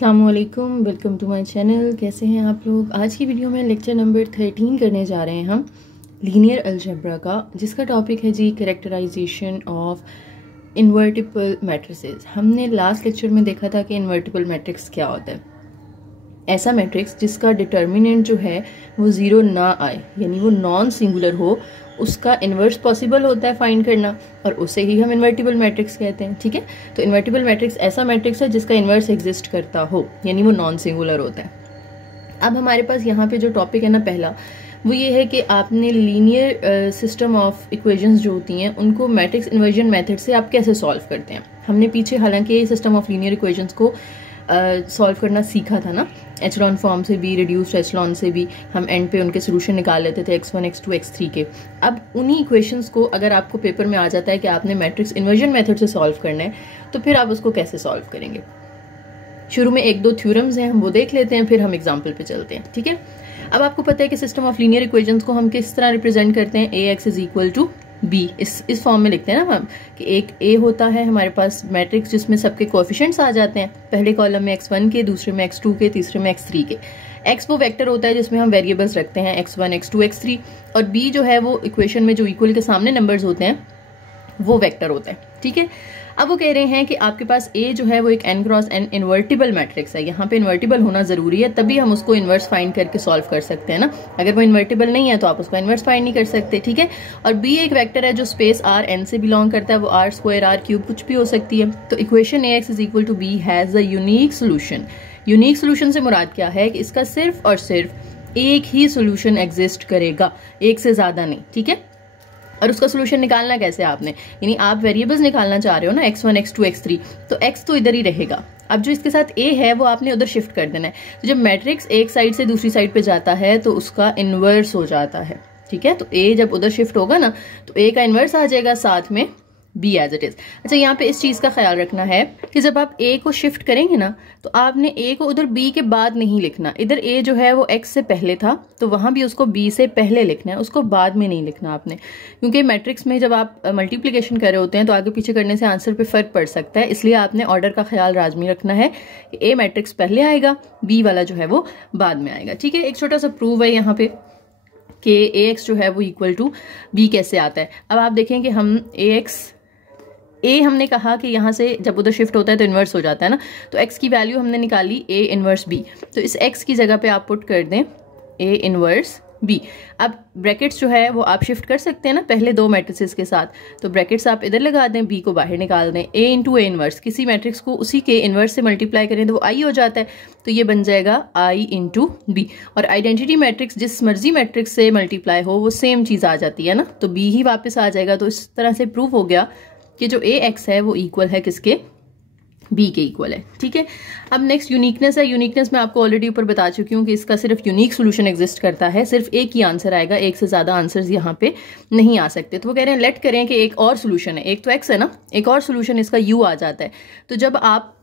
अस्सलामुअलैकुम, welcome to my channel. कैसे हैं आप लोग। आज की वीडियो में लेक्चर नंबर 13 करने जा रहे हैं हम लीनियर अलजेब्रा का, जिसका टॉपिक है जी कैरेक्टराइजेशन ऑफ इन्वर्टिबल मैट्रिसेस। हमने लास्ट लेक्चर में देखा था कि इन्वर्टिबल मैट्रिक्स क्या होता है। ऐसा मैट्रिक्स जिसका डिटर्मिनेंट जो है वो ज़ीरो ना आए, यानी वो नॉन सिंगुलर हो, उसका इन्वर्स पॉसिबल होता है फाइंड करना, और उसे ही हम इन्वर्टिबल मैट्रिक्स कहते हैं। ठीक है, तो इन्वर्टिबल मैट्रिक्स ऐसा मैट्रिक्स है जिसका इन्वर्स एग्जिस्ट करता हो, यानी वो नॉन सिंगुलर होता है। अब हमारे पास यहाँ पे जो टॉपिक है ना पहला, वो ये है कि आपने लीनियर सिस्टम ऑफ इक्वेशंस जो होती हैं उनको मैट्रिक्स इन्वर्जन मेथड से आप कैसे सॉल्व करते हैं। हमने पीछे हालांकि सिस्टम ऑफ लीनियर इक्वेशंस को सॉल्व करना सीखा था ना, एचलॉन फॉर्म से भी, रिड्यूस्ड एचलॉन से भी हम एंड पे उनके सोल्यूशन निकाल लेते थे x1 x2 x3 के। अब उन्हीं इक्वेशंस को अगर आपको पेपर में आ जाता है कि आपने मैट्रिक्स इन्वर्जन मेथड से सॉल्व करना है, तो फिर आप उसको कैसे सॉल्व करेंगे। शुरू में एक दो थ्योरम्स हैं, हम वो देख लेते हैं, फिर हम एग्जाम्पल पे चलते हैं। ठीक है, अब आपको पता है कि सिस्टम ऑफ लीनियर इक्वेशंस को हम किस तरह रिप्रेजेंट करते हैं। ax is equal to B, इस फॉर्म में लिखते हैं ना हम, कि एक ए होता है हमारे पास मैट्रिक्स जिसमें सबके कोएफिशिएंट्स आ जाते हैं, पहले कॉलम में x1 के, दूसरे में x2 के, तीसरे में x3 के। x वो वेक्टर होता है जिसमें हम वेरिएबल्स रखते हैं x1 x2 x3, और b जो है वो इक्वेशन में जो इक्वल के सामने नंबर्स होते हैं वो वेक्टर होता है। ठीक है, अब वो कह रहे हैं कि आपके पास A जो है वो एक n cross n invertible matrix है। यहाँ पे इन्वर्टिबल होना जरूरी है, तभी हम उसको इन्वर्स फाइंड करके सॉल्व कर सकते हैं ना। अगर वो इन्वर्टिबल नहीं है तो आप उसका इन्वर्स फाइंड नहीं कर सकते। ठीक है, और B एक वेक्टर है जो स्पेस R n से बिलोंग करता है, वो R स्क्वायर R क्यूब कुछ भी हो सकती है। तो equation AX is equal to B has a unique solution. Unique solution से मुराद क्या है कि इसका सिर्फ और सिर्फ एक ही सोल्यूशन एग्जिस्ट करेगा, एक से ज्यादा नहीं। ठीक है, और उसका सोल्यूशन निकालना कैसे आपने, यानी आप वेरिएबल्स निकालना चाह रहे हो ना, x1 x2 x3, तो x तो इधर ही रहेगा। अब जो इसके साथ a है वो आपने उधर शिफ्ट कर देना है। तो जब मैट्रिक्स एक साइड से दूसरी साइड पे जाता है तो उसका इन्वर्स हो जाता है। ठीक है, तो a जब उधर शिफ्ट होगा ना तो a का इन्वर्स आ जाएगा, साथ में b एज इट इज। अच्छा, यहाँ पे इस चीज का ख्याल रखना है कि जब आप a को शिफ्ट करेंगे ना तो आपने a को उधर b के बाद नहीं लिखना। इधर a जो है वो x से पहले था, तो वहां भी उसको b से पहले लिखना है, उसको बाद में नहीं लिखना आपने, क्योंकि मैट्रिक्स में जब आप मल्टीप्लिकेशन कर रहे होते हैं तो आगे पीछे करने से आंसर पे फर्क पड़ सकता है। इसलिए आपने ऑर्डर का ख्याल लाजमी रखना है कि a मैट्रिक्स पहले आएगा, b वाला जो है वो बाद में आएगा। ठीक है, एक छोटा सा प्रूव है यहाँ पे कि ax जो है वो इक्वल टू b कैसे आता है। अब आप देखें कि हम a हमने कहा कि यहाँ से जब उधर शिफ्ट होता है तो इन्वर्स हो जाता है ना, तो x की वैल्यू हमने निकाली a इन्वर्स b, तो इस x की जगह पे आप पुट कर दें a इन्वर्स b। अब ब्रैकेट्स जो है वो आप शिफ्ट कर सकते हैं ना पहले दो मैट्रिसेस के साथ, तो ब्रैकेट्स आप इधर लगा दें, b को बाहर निकाल दें। a इंटू a इन्वर्स, किसी मैट्रिक्स को उसी के इन्वर्स से मल्टीप्लाई करें तो वो i हो जाता है, तो ये बन जाएगा i इंटू b। और आइडेंटिटी मैट्रिक्स जिस मर्जी मैट्रिक्स से मल्टीप्लाई हो वो सेम चीज आ जाती है ना, तो b ही वापस आ जाएगा। तो इस तरह से प्रूव हो गया कि जो ax है वो इक्वल है किसके, b के इक्वल है। ठीक है, अब नेक्स्ट यूनिकनेस है। यूनिकनेस मैं आपको ऑलरेडी ऊपर बता चुकी हूँ कि इसका सिर्फ यूनिक सोल्यूशन एग्जिस्ट करता है, सिर्फ एक ही आंसर आएगा, एक से ज्यादा आंसर्स यहाँ पे नहीं आ सकते। तो वो कह रहे हैं लेट करें कि एक और सोल्यूशन है, एक तो x है ना, एक और सोल्यूशन इसका u आ जाता है। तो जब आप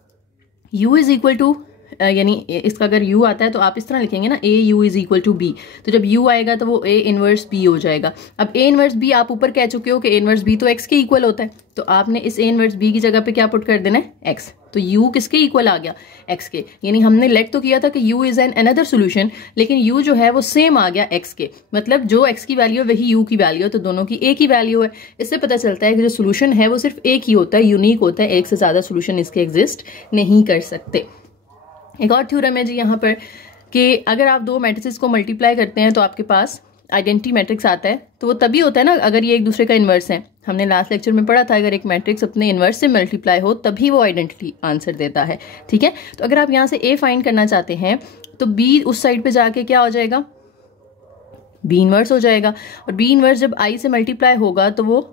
u इज इक्वल टू, यानी इसका अगर u आता है तो आप इस तरह लिखेंगे ना, a u is equal to b, तो जब u आएगा तो वो a इनवर्स b हो जाएगा। अब a इनवर्स b आप ऊपर कह चुके हो कि a इनवर्स b तो x के इक्वल होता है, तो आपने इस a इनवर्स b की जगह पे क्या पुट कर देना है, x। तो u किसके इक्वल आ गया, x के, यानी हमने लेट तो किया था कि u is an another solution, लेकिन u जो है वो सेम आ गया x के, मतलब जो x की वैल्यू है वही u की वैल्यू है, तो दोनों की एक ही वैल्यू है। इससे पता चलता है कि जो सोल्यूशन है वो सिर्फ एक ही होता है, यूनिक होता है, एक से ज्यादा सोल्यूशन इसके एग्जिस्ट नहीं कर सकते। एक और थ्योरम है जी यहाँ पर कि अगर आप दो मैट्रिसेस को मल्टीप्लाई करते हैं तो आपके पास आइडेंटिटी मैट्रिक्स आता है, तो वो तभी होता है ना अगर ये एक दूसरे का इन्वर्स है। हमने लास्ट लेक्चर में पढ़ा था अगर एक मैट्रिक्स अपने इन्वर्स से मल्टीप्लाई हो तभी वो आइडेंटिटी आंसर देता है। ठीक है, तो अगर आप यहाँ से a फाइंड करना चाहते हैं तो b उस साइड पे जाके क्या हो जाएगा, b इन्वर्स हो जाएगा, और b इन्वर्स जब i से मल्टीप्लाई होगा तो वो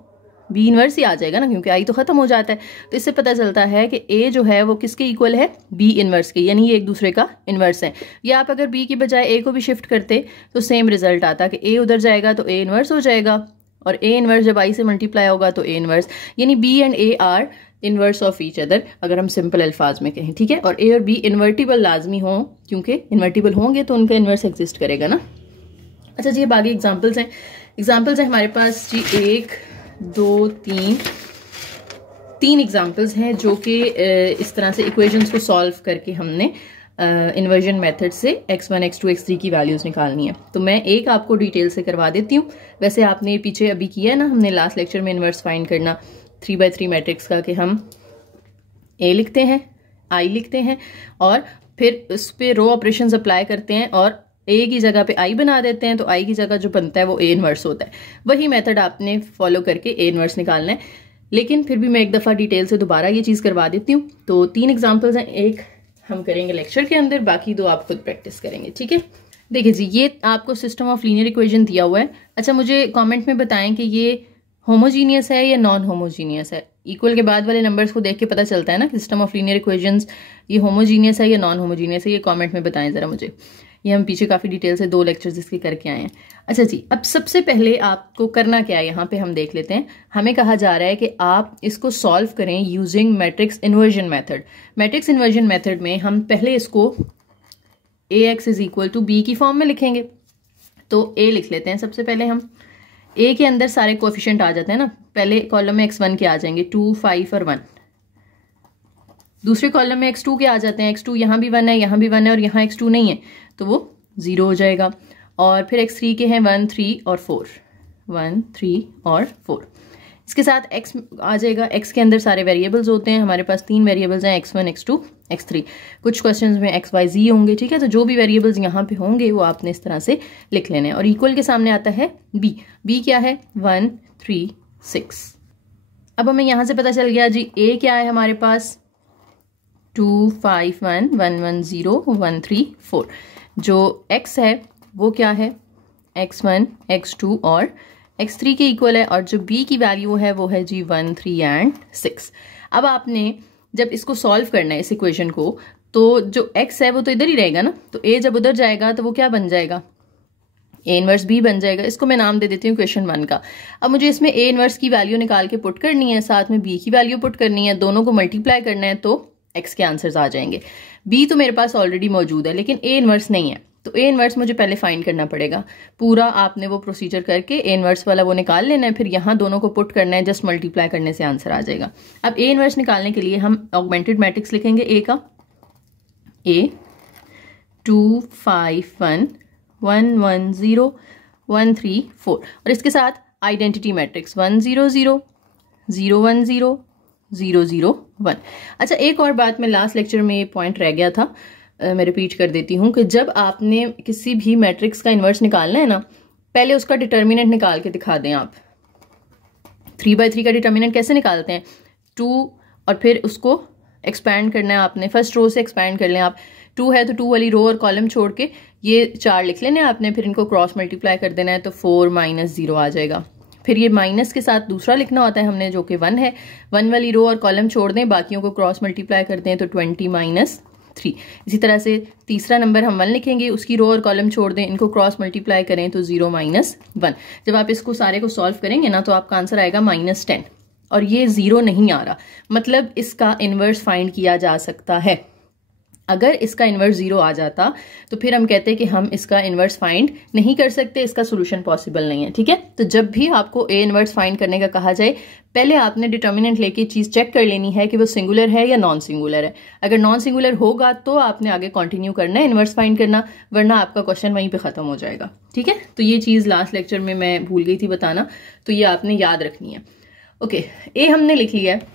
b इनवर्स ही आ जाएगा ना, क्योंकि i तो खत्म हो जाता है। तो इससे पता चलता है कि a जो है वो किसके इक्वल है, b इनवर्स के, यानी ये एक दूसरे का इनवर्स है। या आप अगर b की बजाय a को भी शिफ्ट करते तो सेम रिजल्ट आता कि a उधर जाएगा तो a इनवर्स हो जाएगा, और a इनवर्स जब i से मल्टीप्लाई होगा तो a इनवर्स, यानी b and a are inverse of each other, अगर हम सिंपल अल्फाज में कहें। ठीक है, और a और b इन्वर्टिबल लाजमी हो, क्योंकि इन्वर्टिबल होंगे तो उनका इनवर्स एग्जिस्ट करेगा ना। अच्छा जी, अब आगे एग्जाम्पल्स हैं। एग्जाम्पल्स हैं हमारे पास जी 1 2 3 3 एग्जांपल्स हैं जो कि इस तरह से इक्वेशंस को सॉल्व करके हमने इन्वर्जन मेथड से x1, x2, x3 की वैल्यूज निकालनी है। तो मैं एक आपको डिटेल से करवा देती हूँ। वैसे आपने पीछे अभी किया है ना, हमने लास्ट लेक्चर में इन्वर्स फाइंड करना 3x3 मैट्रिक्स का, कि हम a लिखते हैं, i लिखते हैं और फिर उस पर रो ऑपरेशंस अप्लाई करते हैं और a की जगह पे i बना देते हैं, तो i की जगह जो बनता है वो a इन्वर्स होता है। वही मेथड आपने फॉलो करके a इन्वर्स निकालना है, लेकिन फिर भी मैं एक दफ़ा डिटेल से दोबारा ये चीज़ करवा देती हूँ। तो 3 एग्जाम्पल्स हैं, एक हम करेंगे लेक्चर के अंदर, बाकी 2 आप खुद प्रैक्टिस करेंगे, ठीक है। देखिए जी, ये आपको सिस्टम ऑफ लीनियर इक्वेशन दिया हुआ है। अच्छा, मुझे कमेंट में बताएं कि ये होमोजीनियस है या नॉन होमोजीनियस है। इक्वल के बाद वाले नंबर्स को देख के पता चलता है ना कि सिस्टम ऑफ लीनियर इक्वेशंस ये होमोजीनियस है या नॉन होमोजीनियस है। ये कमेंट में बताएं ज़रा मुझे। ये हम पीछे काफ़ी डिटेल से 2 लेक्चर्स इसके करके आए हैं। अच्छा जी, अब सबसे पहले आपको करना क्या है, यहाँ पे हम देख लेते हैं। हमें कहा जा रहा है कि आप इसको सॉल्व करें using matrix inversion method. Matrix inversion method में हम पहले इसको ax is equal to b की फॉर्म में लिखेंगे। तो a लिख लेते हैं सबसे पहले हम। a के अंदर सारे कोएफिशिएंट आ जाते हैं ना। पहले कॉलम में x1 के आ जाएंगे 2, 5 और 1। दूसरे कॉलम में x2 के आ जाते हैं। x2 यहाँ भी 1 है, यहाँ भी 1 है और यहाँ x2 नहीं है, तो वो 0 हो जाएगा। और फिर x3 के हैं 1, 3 और 4, 1, 3 और 4। इसके साथ x आ जाएगा। x के अंदर सारे वेरिएबल्स होते हैं, हमारे पास 3 वेरिएबल्स हैं, x1, x2, x3। कुछ क्वेश्चंस में x, y, z होंगे, ठीक है। तो जो भी वेरिएबल्स यहाँ पे होंगे वो आपने इस तरह से लिख लेने हैं। और इक्वल के सामने आता है b। b क्या है? 1, 3, 6। अब हमें यहाँ से पता चल गया जी a क्या है हमारे पास? 2, 5, 1, 1, 1, 0, 1, 3, 4। जो x है वो क्या है? x1, x2 और x3 के इक्वल है। और जो b की वैल्यू है वो है जी 1, 3 एंड 6। अब आपने जब इसको सॉल्व करना है इस इक्वेशन को, तो जो x है वो तो इधर ही रहेगा ना। तो a जब उधर जाएगा तो वो क्या बन जाएगा? a इनवर्स b बन जाएगा। इसको मैं नाम दे देती हूँ क्वेश्चन 1 का। अब मुझे इसमें a इनवर्स की वैल्यू निकाल के पुट करनी है, साथ में b की वैल्यू पुट करनी है, दोनों को मल्टीप्लाई करना है, तो x के आंसर्स आ जाएंगे। b तो मेरे पास ऑलरेडी मौजूद है, लेकिन a इनवर्स नहीं है। तो a इनवर्स मुझे पहले फाइंड करना पड़ेगा। पूरा आपने वो प्रोसीजर करके a इनवर्स वाला वो निकाल लेना है, फिर यहाँ दोनों को पुट करना है, जस्ट मल्टीप्लाई करने से आंसर आ जाएगा। अब a इनवर्स निकालने के लिए हम ऑगमेंटेड मैट्रिक्स लिखेंगे a का। a 2, 5, 1, 1, 1, 0, 1, 3, 4 और इसके साथ आइडेंटिटी मैट्रिक्स 1, 0, 0, 0, 1, 0, 0, 0, 1। अच्छा, एक और बात मैं लास्ट लेक्चर में ये पॉइंट रह गया था, मैं रिपीट कर देती हूँ कि जब आपने किसी भी मैट्रिक्स का इन्वर्स निकालना है ना, पहले उसका डिटर्मिनेंट निकाल के दिखा दें आप। 3/3 का डिटर्मिनेंट कैसे निकालते हैं? 2 और फिर उसको एक्सपैंड करना है आपने, फर्स्ट रो से एक्सपैंड कर लें आप। 2 है तो 2 वाली रो और कॉलम छोड़ के ये 4 लिख लेने आपने, फिर इनको क्रॉस मल्टीप्लाई कर देना है, तो 4 - 0 आ जाएगा। फिर ये माइनस के साथ दूसरा लिखना होता है हमने, जो कि 1 है। 1 वाली रो और कॉलम छोड़ दें, बाकियों को क्रॉस मल्टीप्लाई करते हैं, तो 20 - 3। इसी तरह से तीसरा नंबर हम 1 लिखेंगे, उसकी रो और कॉलम छोड़ दें, इनको क्रॉस मल्टीप्लाई करें, तो 0 - 1। जब आप इसको सारे को सॉल्व करेंगे ना, तो आपका आंसर आएगा -10। और ये 0 नहीं आ रहा, मतलब इसका इन्वर्स फाइंड किया जा सकता है। अगर इसका इन्वर्स 0 आ जाता तो फिर हम कहते हैं कि हम इसका इन्वर्स फाइंड नहीं कर सकते, इसका सोल्यूशन पॉसिबल नहीं है, ठीक है। तो जब भी आपको ए इन्वर्स फाइंड करने का कहा जाए, पहले आपने डिटर्मिनेंट लेके चीज चेक कर लेनी है कि वो सिंगुलर है या नॉन सिंगुलर है। अगर नॉन सिंगुलर होगा तो आपने आगे कंटिन्यू करना है इन्वर्स फाइंड करना, वरना आपका क्वेश्चन वहीं पे खत्म हो जाएगा, ठीक है। तो ये चीज लास्ट लेक्चर में मैं भूल गई थी बताना, तो ये आपने याद रखनी है। ओके, ए हमने लिख लिया है।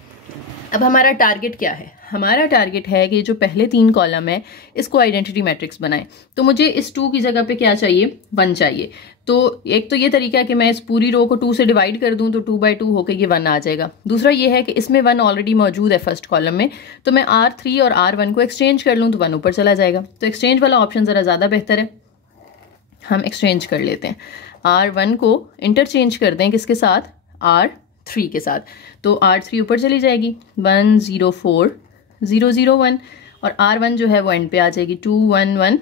अब हमारा टारगेट क्या है? हमारा टारगेट है कि जो पहले 3 कॉलम है इसको आइडेंटिटी मैट्रिक्स बनाएं। तो मुझे इस 2 की जगह पे क्या चाहिए? 1 चाहिए। तो एक तो ये तरीका है कि मैं इस पूरी रो को 2 से डिवाइड कर दूं, तो 2/2 होकर ये 1 आ जाएगा। दूसरा ये है कि इसमें 1 ऑलरेडी मौजूद है फर्स्ट कॉलम में, तो मैं R3 और R1 को एक्सचेंज कर लूँ, तो 1 ऊपर चला जाएगा। तो एक्सचेंज वाला ऑप्शन ज़रा ज़्यादा बेहतर है, हम एक्सचेंज कर लेते हैं। R1 को इंटरचेंज कर दें किसके साथ? R3 के साथ। तो R3 ऊपर चली जाएगी, 1, 0, 4, 0, 0, 1 और R1 जो है वो एंड पे आ जाएगी, 2, 1, 1,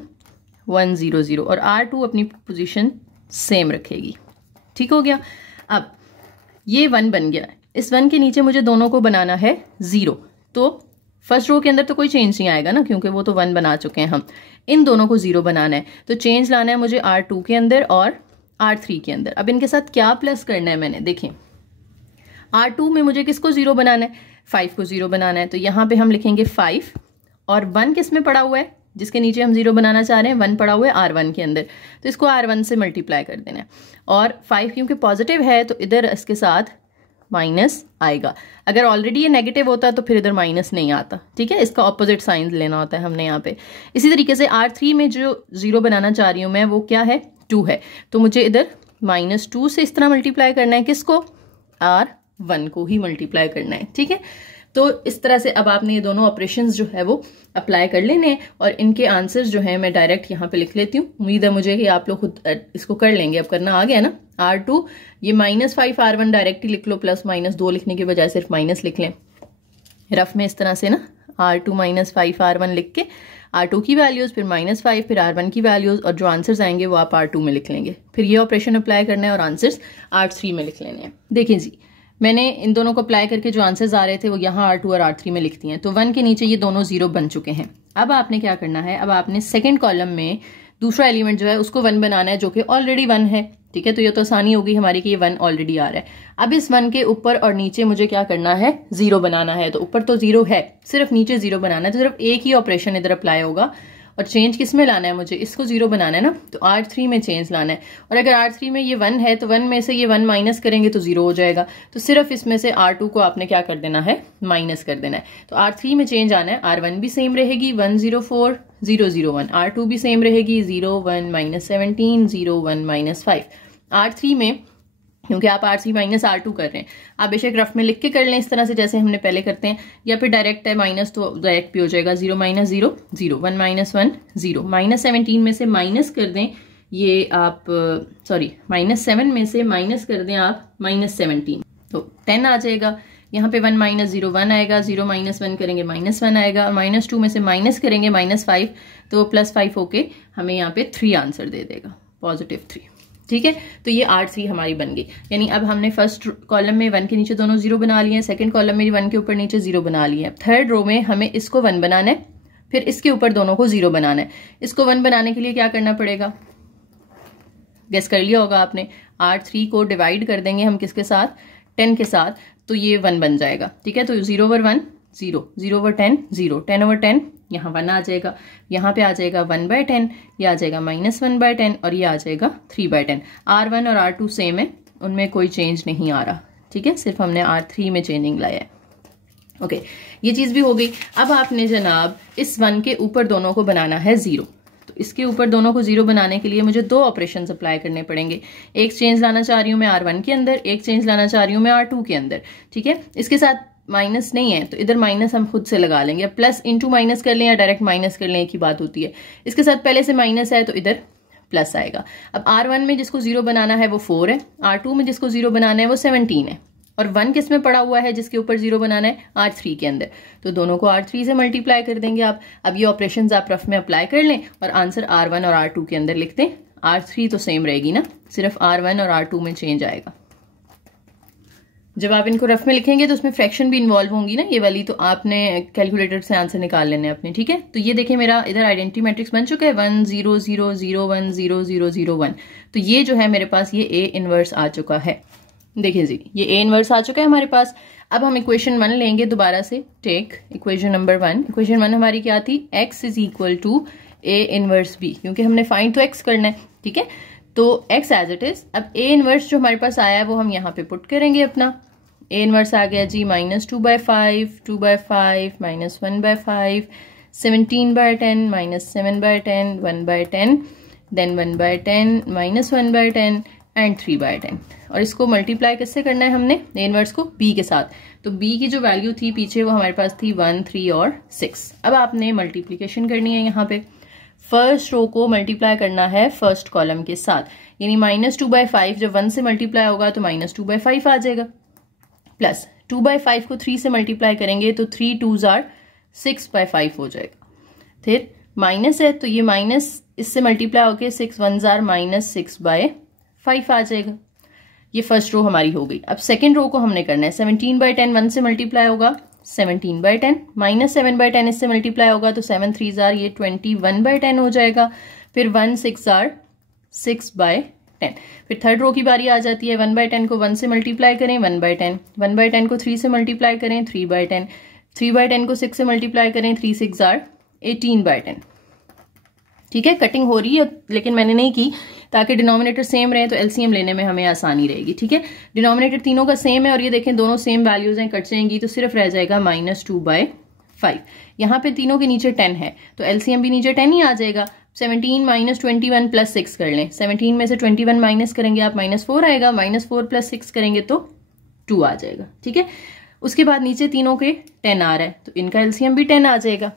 1, 0, 0 और R2 अपनी पोजीशन सेम रखेगी। ठीक हो गया। अब ये 1 बन गया, इस 1 के नीचे मुझे दोनों को बनाना है 0। तो फर्स्ट रो के अंदर तो कोई चेंज नहीं आएगा ना, क्योंकि वो तो 1 बना चुके हैं हम। इन दोनों को 0 बनाना है, तो चेंज लाना है मुझे R2 के अंदर और R3 के अंदर। अब इनके साथ क्या प्लस करना है मैंने, देखें R2 में मुझे किसको 0 बनाना है, 5 को 0 बनाना है, तो यहाँ पे हम लिखेंगे 5 और 1 किस में पड़ा हुआ है, जिसके नीचे हम 0 बनाना चाह रहे हैं, 1 पड़ा हुआ है R1 के अंदर, तो इसको R1 से मल्टीप्लाई कर देना है। और 5 क्योंकि पॉजिटिव है तो इधर इसके साथ माइनस आएगा, अगर ऑलरेडी ये नेगेटिव होता तो फिर इधर माइनस नहीं आता, ठीक है, इसका ऑपोजिट साइन लेना होता है हमने यहाँ पे। इसी तरीके से R3 में जो 0 बनाना चाह रही हूँ मैं वो क्या है, 2 है, तो मुझे इधर -2 से इस तरह मल्टीप्लाई करना है, किसको, R1 को ही मल्टीप्लाई करना है, ठीक है। तो इस तरह से अब आपने ये दोनों ऑपरेशंस जो है वो अप्लाई कर लेने हैं और इनके आंसर्स जो है मैं डायरेक्ट यहाँ पे लिख लेती हूँ। उम्मीद है मुझे कि आप लोग खुद इसको कर लेंगे, अब करना आ गया ना। R2 ये -5 R1 डायरेक्ट ही लिख लो, प्लस -2 लिखने के बजाय सिर्फ माइनस लिख लें रफ में इस तरह से ना, R2 -5 R1 लिख के R2 की वैल्यूज़, फिर -5, फिर R1 की वैल्यूज़, और जो आंसर्स आएंगे वो आप R2 में लिख लेंगे। फिर ये ऑपरेशन अप्लाई करना है और आंसर्स R3 में लिख लेने हैं। देखिए जी, मैंने इन दोनों को अप्लाई करके जो आंसर्स आ रहे थे वो यहाँ R2 और R3 में लिखती हैं, तो 1 के नीचे ये दोनों 0 बन चुके हैं। अब आपने क्या करना है, अब आपने सेकेंड कॉलम में दूसरा एलिमेंट जो है उसको 1 बनाना है, जो कि ऑलरेडी 1 है, ठीक है। तो ये तो आसानी होगी हमारी कि ये 1 ऑलरेडी आ रहा है। अब इस 1 के ऊपर और नीचे मुझे क्या करना है, 0 बनाना है। तो ऊपर तो 0 है, सिर्फ नीचे 0 बनाना है, तो सिर्फ एक ही ऑपरेशन इधर अप्लाई होगा। और चेंज किस में लाना है, मुझे इसको 0 बनाना है ना, तो R3 में चेंज लाना है। और अगर R3 में ये 1 है तो 1 में से ये 1 माइनस करेंगे तो 0 हो जाएगा, तो सिर्फ इसमें से R2 को आपने क्या कर देना है, माइनस कर देना है। तो R3 में चेंज आना है, R1 भी सेम रहेगी 1 0 4 0 0 1, R2 भी सेम रहेगी 0 1 -17 0 1 -5। R3 में क्योंकि आप R3 -R2 कर रहे हैं, आप बेशक रफ में लिख के कर लें इस तरह से जैसे हमने पहले करते हैं, या फिर डायरेक्ट है माइनस तो डायरेक्ट भी हो जाएगा, 0 -0 0 1 -1 0, -17 में से माइनस कर दें ये आप, सॉरी -7 में से माइनस कर दें आप -17, तो 10 आ जाएगा। यहाँ पे 1 -0 1 आएगा, 0 -1 करेंगे -1 आएगा, -2 में से माइनस करेंगे -5, तो +5 होके हमें यहाँ पे 3 आंसर दे देगा, +3, ठीक है। तो ये R3 हमारी बन गई, यानी अब हमने फर्स्ट कॉलम में 1 के नीचे दोनों 0 बना लिए हैं, सेकंड कॉलम में 1 के ऊपर नीचे 0 बना लिए हैं, थर्ड रो में हमें इसको 1 बनाना है, फिर इसके ऊपर दोनों को 0 बनाना है। इसको 1 बनाने के लिए क्या करना पड़ेगा, गेस कर लिया होगा आपने, R3 को डिवाइड कर देंगे हम किसके साथ, 10 के साथ, तो ये 1 बन जाएगा, ठीक है। तो 0/1 0, 0/10 0, 10/10 यहाँ 1 आ जाएगा, यहाँ पे आ जाएगा 1/10, ये आ जाएगा -1/10 और ये आ जाएगा 3/10। R1 और R2 सेम है, उनमें कोई चेंज नहीं आ रहा, ठीक है, सिर्फ हमने R3 में चेंजिंग लाया है। ओके, ये चीज़ भी हो गई। अब आपने जनाब इस 1 के ऊपर दोनों को बनाना है 0, तो इसके ऊपर दोनों को 0 बनाने के लिए मुझे 2 ऑपरेशन अप्लाई करने पड़ेंगे। एक चेंज लाना चाह रही हूँ मैं R1 के अंदर, एक चेंज लाना चाह रही हूँ मैं R2 के अंदर, ठीक है। इसके साथ माइनस नहीं है तो इधर माइनस हम खुद से लगा लेंगे, प्लस इंटू माइनस कर लें या डायरेक्ट माइनस कर लें, एक ही बात होती है। इसके साथ पहले से माइनस है तो इधर प्लस आएगा। अब R1 में जिसको 0 बनाना है वो 4 है, R2 में जिसको 0 बनाना है वो 17 है, और 1 किस में पड़ा हुआ है जिसके ऊपर 0 बनाना है, R3 के अंदर, तो दोनों को R3 से मल्टीप्लाई कर देंगे आप। अब ये ऑपरेशंस आप रफ में अप्लाई कर लें और आंसर R1 और R2 के अंदर लिख दें। R3 तो सेम रहेगी ना, सिर्फ R1 और R2 में चेंज आएगा। जब आप इनको रफ में लिखेंगे तो उसमें फ्रैक्शन भी इन्वॉल्व होंगी ना ये वाली, तो आपने कैलकुलेटर से आंसर निकाल लेने अपने, ठीक है। तो ये देखिए मेरा इधर आइडेंटिटी मैट्रिक्स बन चुका है 1 0 0 0 1 0 0 0 1, तो ये जो है मेरे पास ये A इनवर्स आ चुका है। देखिए जी, ये A इनवर्स आ चुका है हमारे पास। अब हम इक्वेशन 1 लेंगे दोबारा से, टेक इक्वेशन नंबर 1। इक्वेशन 1 हमारी क्या थी, x = A इनवर्स B, क्योंकि हमने फाइंड तो x करना है, ठीक है। तो x एज इट इज। अब A इनवर्स जो हमारे पास आया है वो हम यहाँ पे पुट करेंगे अपना। A इनवर्स आ गया जी -2/5 2/5 -1/5 17/10 -7/10 1/10 देन 1/10 -1/10 एंड 3/10। और इसको मल्टीप्लाई किससे करना है हमने, A इनवर्स को B के साथ। तो B की जो वैल्यू थी पीछे वो हमारे पास थी 1 3 और 6। अब आपने मल्टीप्लीकेशन करनी है, यहाँ पे फर्स्ट रो को मल्टीप्लाई करना है फर्स्ट कॉलम के साथ, यानी -2/5 जब 1 से मल्टीप्लाई होगा तो -2/5 आ जाएगा, प्लस 2/5 को 3 से मल्टीप्लाई करेंगे तो 3 2s are 6/5 हो जाएगा। फिर माइनस है तो ये माइनस इससे मल्टीप्लाई होके 6 1s are -6/5 आ जाएगा। ये फर्स्ट रो हमारी हो गई। अब सेकेंड रो को हमने करना है, 17/10 1 से मल्टीप्लाई होगा 17/10, -7/10 इससे मल्टीप्लाई होगा तो 7 3s are ये 21/10 हो जाएगा। फिर 1 6s are 6/10 10। फिर थर्ड रो की बारी आ जाती है, 1/10 को 1 से मल्टीप्लाई करें 1/10, 1/10 को 3 से मल्टीप्लाई करें 3/10, 3/10 को 6 से मल्टीप्लाई करें 3 6 आर 18/10। ठीक है, कटिंग हो रही है लेकिन मैंने नहीं की ताकि डिनोमिनेटर सेम रहे तो एलसीएम लेने में हमें आसानी रहेगी। ठीक है, डिनोमिनेटर तीनों का सेम है और ये देखें दोनों सेम वैल्यूज हैं, कट जाएंगी तो सिर्फ रह जाएगा -2/5। यहाँ पे तीनों के नीचे 10 है तो एलसीएम भी नीचे 10 ही आ जाएगा। 17 - 21 + 6 कर लें, 17 में से 21 माइनस करेंगे आप -4 आएगा, -4 + 6 करेंगे तो 2 आ जाएगा। ठीक है, उसके बाद नीचे तीनों के 10 आ रहा है तो इनका एलसीएम भी 10 आ जाएगा।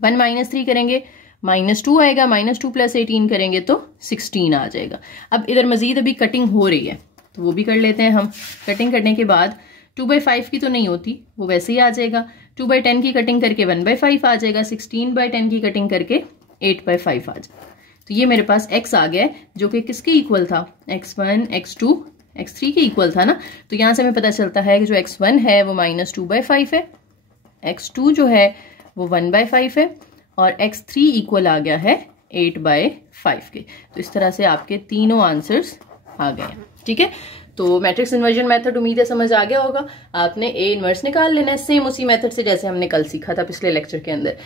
1 - 3 करेंगे -2 आएगा, -2 + 18 करेंगे तो 16 आ जाएगा। अब इधर मजीद अभी कटिंग हो रही है तो वो भी कर लेते हैं हम। कटिंग करने के बाद 2/5 की तो नहीं होती, वो वैसे ही आ जाएगा। 2/10 की कटिंग करके 1/5 आ जाएगा, 16/10 की कटिंग करके 8/5 आ जाएगा। तो ये मेरे पास x आ गया है जो कि किसके इक्वल था, x1 x2 x3 के इक्वल था ना। तो यहां से हमें पता चलता है कि जो x1 है वो -2/5 है, x2 जो है वो 1/5 है और x3 इक्वल आ गया है 8/5 के। तो इस तरह से आपके तीनों आंसर्स आ गए। ठीक है, तो मैट्रिक्स इन्वर्जन मेथड उम्मीद है समझ आ गया होगा। आपने ए इन्वर्स निकाल लेना है सेम उसी मेथड से जैसे हमने कल सीखा था पिछले लेक्चर के अंदर।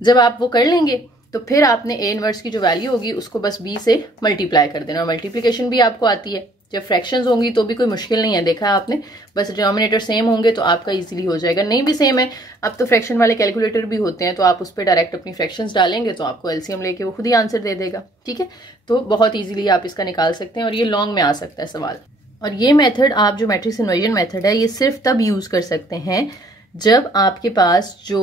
जब आप वो कर लेंगे तो फिर आपने ए इन्वर्स की जो वैल्यू होगी उसको बस b से मल्टीप्लाई कर देना और मल्टीप्लिकेशन भी आपको आती है। जब फ्रैक्शंस होंगी तो भी कोई मुश्किल नहीं है, देखा है आपने, बस डिनोमिनेटर सेम होंगे तो आपका इजीली हो जाएगा। नहीं भी सेम है, अब तो फ्रैक्शन वाले कैलकुलेटर भी होते हैं तो आप उस पर डायरेक्ट अपनी फ्रैक्शंस डालेंगे तो आपको एलसीएम लेके वो खुद ही आंसर दे देगा। ठीक है, तो बहुत ईजिली आप इसका निकाल सकते हैं और ये लॉन्ग में आ सकता है सवाल। और ये मेथड आप जो मैट्रिक्स इन्वर्जन मेथड है ये सिर्फ तब यूज कर सकते हैं जब आपके पास जो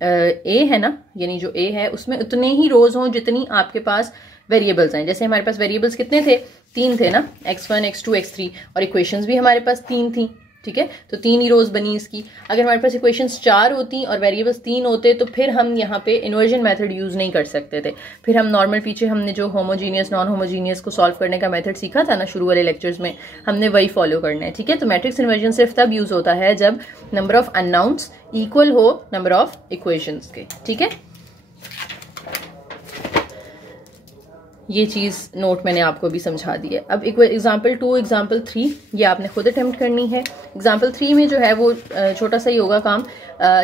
ए है ना, यानी जो ए है उसमें उतने ही रोज हों जितनी आपके पास वेरिएबल्स हैं। जैसे हमारे पास वेरिएबल्स कितने थे, 3 थे ना, x1 x2 x3 और इक्वेशंस भी हमारे पास 3 थी। ठीक है, तो 3 ही रोज बनी इसकी। अगर हमारे पास इक्वेशंस 4 होती और वेरिएबल्स 3 होते तो फिर हम यहाँ पे इन्वर्जन मेथड यूज नहीं कर सकते थे। फिर हम नॉर्मल पीछे हमने जो होमोजीनियस नॉन होमोजीनियस को सॉल्व करने का मेथड सीखा था ना शुरू वाले लेक्चर्स में, हमने वही फॉलो करना है। ठीक है, तो मैट्रिक्स इन्वर्जन सिर्फ तब यूज होता है जब नंबर ऑफ अननाउन्स इक्वल हो नंबर ऑफ इक्वेशंस के। ठीक है, ये चीज नोट मैंने आपको भी समझा दी है। अब एग्जाम्पल 2 एग्जाम्पल 3 ये आपने खुद अटेम्प्ट करनी है। एग्जाम्पल 3 में जो है वो छोटा सा ही होगा काम।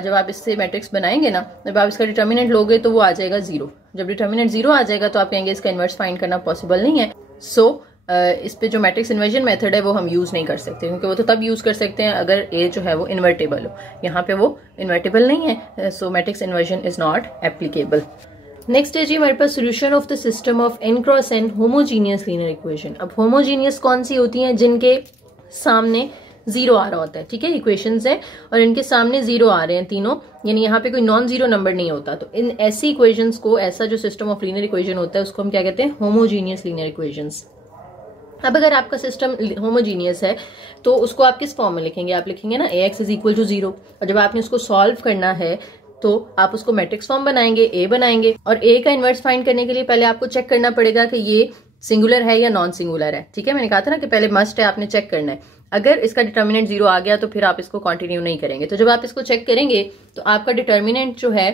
जब आप इससे मैट्रिक्स बनाएंगे ना, जब आप इसका डिटर्मिनेंट लोगे तो वो आ जाएगा 0। जब डिटर्मिनेंट 0 आ जाएगा तो आप कहेंगे इसका इन्वर्स फाइंड करना पॉसिबल नहीं है। सो इस पे जो मैट्रिक्स इन्वर्जन मेथड है वो हम यूज नहीं कर सकते, क्योंकि वो तो तब यूज कर सकते हैं अगर ए जो है वो इन्वर्टेबल हो। यहाँ पे वो इन्वर्टेबल नहीं है, so matrix inversion is not applicable. Next है जी हमारे पास solution of the system of n cross n homogeneous linear equation. अब होमोजीनियस कौन सी होती हैं, जिनके सामने 0 आ रहा होता है। ठीक है, इक्वेशंस है और इनके सामने 0 आ रहे हैं तीनों, यानी यहाँ पे कोई नॉन जीरो नंबर नहीं होता। तो इन ऐसी इक्वेशंस को, ऐसा जो सिस्टम ऑफ लीनियर इक्वेशन होता है उसको हम क्या कहते हैं, होमोजीनियस लीनियर इक्वेशंस। अब अगर आपका सिस्टम होमोजीनियस है तो उसको आप किस फॉर्म में लिखेंगे, आप लिखेंगे ना ax = 0। और जब आपने उसको सॉल्व करना है तो आप उसको मैट्रिक्स फॉर्म बनाएंगे, ए बनाएंगे। और ए का इन्वर्स फाइंड करने के लिए पहले आपको चेक करना पड़ेगा कि ये सिंगुलर है या नॉन सिंगुलर है। ठीक है, मैंने कहा था ना कि पहले मस्ट है, आपने चेक करना है। अगर इसका डिटर्मिनेंट 0 आ गया तो फिर आप इसको कंटिन्यू नहीं करेंगे। तो जब आप इसको चेक करेंगे तो आपका डिटर्मिनेंट जो है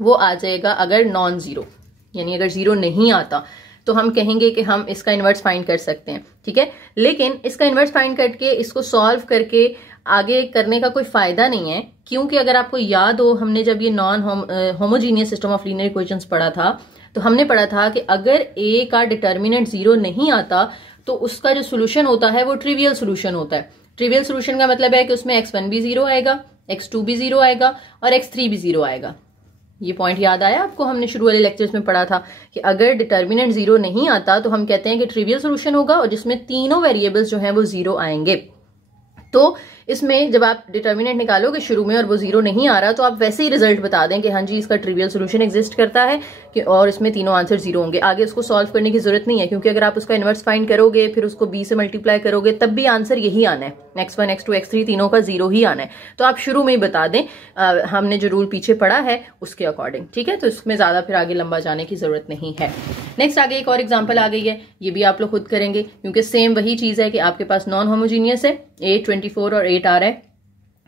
वो आ जाएगा अगर नॉन जीरो, यानी अगर 0 नहीं आता तो हम कहेंगे कि हम इसका इन्वर्स फाइंड कर सकते हैं। ठीक है, लेकिन इसका इन्वर्स फाइंड करके इसको सॉल्व करके आगे करने का कोई फायदा नहीं है, क्योंकि अगर आपको याद हो हमने जब ये non homogeneous system of linear equations पढ़ा था तो हमने पढ़ा था कि अगर ए का डिटर्मिनेंट 0 नहीं आता तो उसका जो सोल्यूशन होता है वो ट्रिवियल सोल्यूशन होता है। ट्रिवियल सोल्यूशन का मतलब है कि उसमें x1 भी 0 आएगा, x2 भी 0 आएगा और x3 भी 0 आएगा। ये पॉइंट याद आया आपको, हमने शुरू वाले लेक्चर्स में पढ़ा था कि अगर डिटर्मिनेंट 0 नहीं आता तो हम कहते हैं कि ट्रिवियल सोल्यूशन होगा और जिसमें तीनों वेरिएबल्स जो हैं वो 0 आएंगे। तो इसमें जब आप डिटर्मिनेंट निकालोगे शुरू में और वो 0 नहीं आ रहा तो आप वैसे ही रिजल्ट बता दें कि हाँ जी इसका ट्रिवियल सोल्यूशन एग्जिस्ट करता है कि और इसमें तीनों आंसर 0 होंगे। आगे उसको सॉल्व करने की जरूरत नहीं है, क्योंकि अगर आप उसका इन्वर्स फाइंड करोगे फिर उसको b से मल्टीप्लाई करोगे तब भी आंसर यही आना है, x1 x2 x3 तीनों का 0 ही आना है। तो आप शुरू में ही बता दें हमने जो रूल पीछे पढ़ा है उसके अकॉर्डिंग। ठीक है, तो इसमें ज्यादा फिर आगे लंबा जाने की जरूरत नहीं है। नेक्स्ट आगे एक और एग्जाम्पल आ गई है, ये भी आप लोग खुद करेंगे क्योंकि सेम वही चीज है कि आपके पास नॉन होमोजीनियस है, 8 24 और 8 आ रहा है।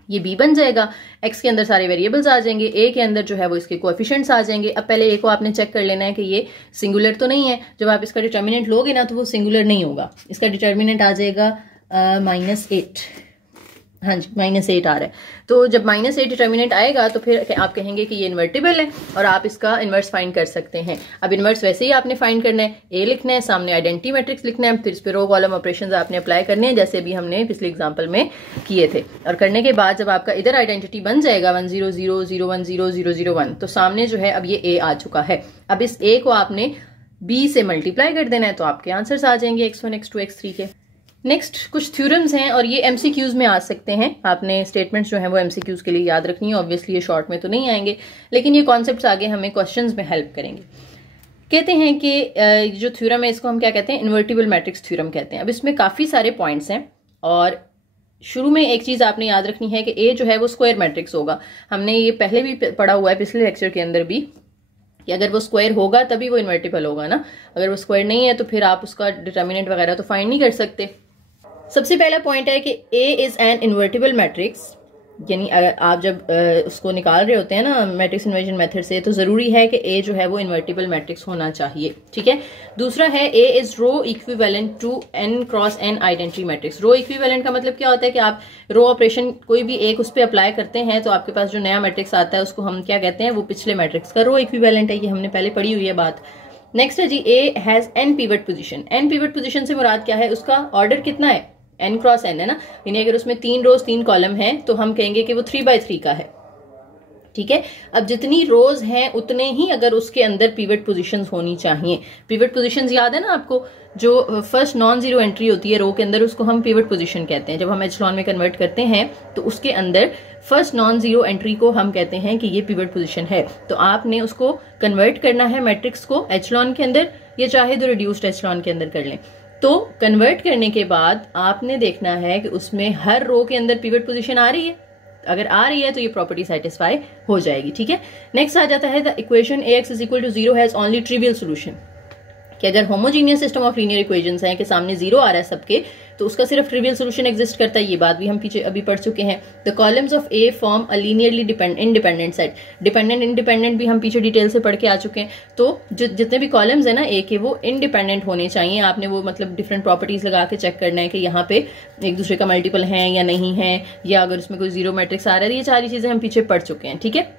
ये b बन जाएगा। x के अंदर सारे वेरिएबल्स आ जाएंगे, a के अंदर जो है वो इसके कोएफिशिएंट्स आ जाएंगे। अब पहले a को आपने चेक कर लेना है कि ये सिंगुलर तो नहीं है। जब आप इसका डिटर्मिनेंट लोगे ना तो वो सिंगुलर नहीं होगा, इसका डिटर्मिनेंट आ जाएगा -8। हाँ जी, -8 आ रहा है। तो जब -8 डिटर्मिनेंट आएगा तो फिर आप कहेंगे कि ये इन्वर्टिबल है और आप इसका इन्वर्स फाइंड कर सकते हैं। अब इन्वर्स वैसे ही आपने फाइंड करना है, ए लिखना है, सामने आइडेंटिटी मैट्रिक्स लिखना है, फिर इस पर रो कॉलम ऑपरेशंस आपने अप्लाई करने हैं जैसे अभी हमने पिछले एग्जांपल में किए थे। और करने के बाद जब आपका इधर आइडेंटिटी बन जाएगा 1 0 0 0 1 0 0 0 1, तो सामने जो है अब ये ए आ चुका है। अब इस ए को आपने बी से मल्टीप्लाई कर देना है तो आपके आंसर्स आ जाएंगे x1 x2 x3 के। नेक्स्ट कुछ थ्योरम्स हैं और ये एमसीक्यूज में आ सकते हैं। आपने स्टेटमेंट्स जो हैं वो एमसीक्यूज के लिए याद रखनी है। ऑब्वियसली ये शॉर्ट में तो नहीं आएंगे, लेकिन ये कॉन्सेप्ट्स आगे हमें क्वेश्चंस में हेल्प करेंगे। कहते हैं कि जो थ्योरम है इसको हम क्या कहते हैं, इन्वर्टिबल मैट्रिक्स थ्योरम कहते हैं। अब इसमें काफी सारे पॉइंट्स हैं और शुरू में एक चीज आपने याद रखनी है कि ए जो है वो स्क्वायर मैट्रिक्स होगा। हमने ये पहले भी पढ़ा हुआ है पिछले लेक्चर के अंदर भी कि अगर वो स्क्वायर होगा तभी वो इन्वर्टिबल होगा ना, अगर वो स्क्वायर नहीं है तो फिर आप उसका डिटर्मिनेंट वगैरह तो फाइंड नहीं कर सकते। सबसे पहला पॉइंट है कि A is an invertible matrix, यानी अगर आप जब उसको निकाल रहे होते हैं ना मैट्रिक्स इन्वर्जन मेथड से, तो जरूरी है कि A जो है वो इन्वर्टिबल मैट्रिक्स होना चाहिए, ठीक है। दूसरा है A इज row equivalent to n cross n identity matrix. Row equivalent का मतलब क्या होता है कि आप रो ऑपरेशन कोई भी एक उस पर अप्लाई करते हैं तो आपके पास जो नया मैट्रिक्स आता है उसको हम क्या कहते हैं, वो पिछले मैट्रिक्स का रो इक्विवेलेंट है। ये हमने पहले पढ़ी हुई है बात। नेक्स्ट है जी A has n pivot position. n pivot position से मुराद क्या है, उसका ऑर्डर कितना है, n क्रॉस n है ना, यानी अगर उसमें 3 रोज 3 कॉलम है तो हम कहेंगे कि वो 3x3 का है, ठीक है। अब जितनी रोज हैं उतने ही अगर उसके अंदर पिवट पोजीशंस होनी चाहिए। पिवट पोजीशंस याद है ना आपको, जो फर्स्ट नॉन जीरो एंट्री होती है रो के अंदर उसको हम पिवट पोजीशन कहते हैं। जब हम एचलॉन में कन्वर्ट करते हैं तो उसके अंदर फर्स्ट नॉन जीरो एंट्री को हम कहते हैं कि ये पिवट पोजीशन है। तो आपने उसको कन्वर्ट करना है मैट्रिक्स को एचलॉन के अंदर, या चाहे तो रिड्यूस्ड एचलॉन के अंदर कर लें। तो कन्वर्ट करने के बाद आपने देखना है कि उसमें हर रो के अंदर पिवट पोजीशन आ रही है। अगर आ रही है तो ये प्रॉपर्टी सेटिस्फाई हो जाएगी, ठीक है। नेक्स्ट आ जाता है the equation ax is equal to 0 has only trivial solution, कि अगर homogeneous system of linear equations हैं कि सामने 0 आ रहा है सबके, तो उसका सिर्फ ट्रिवियल सोल्यूशन एग्जिस्ट करता है। ये बात भी हम पीछे अभी पढ़ चुके हैं। The columns of A form a linearly independent set. Dependent independent भी हम पीछे डिटेल से पढ़ के आ चुके हैं। तो जितने भी कॉलम्स है ना ए के, वो इंडिपेंडेंट होने चाहिए। आपने वो मतलब डिफरेंट प्रॉपर्टीज लगा के चेक करना है कि यहाँ पे एक दूसरे का मल्टीपल है या नहीं है, या अगर उसमें कोई जीरो मैट्रिक्स आ रहा है। ये सारी चीजें हम पीछे पढ़ चुके हैं, ठीक है।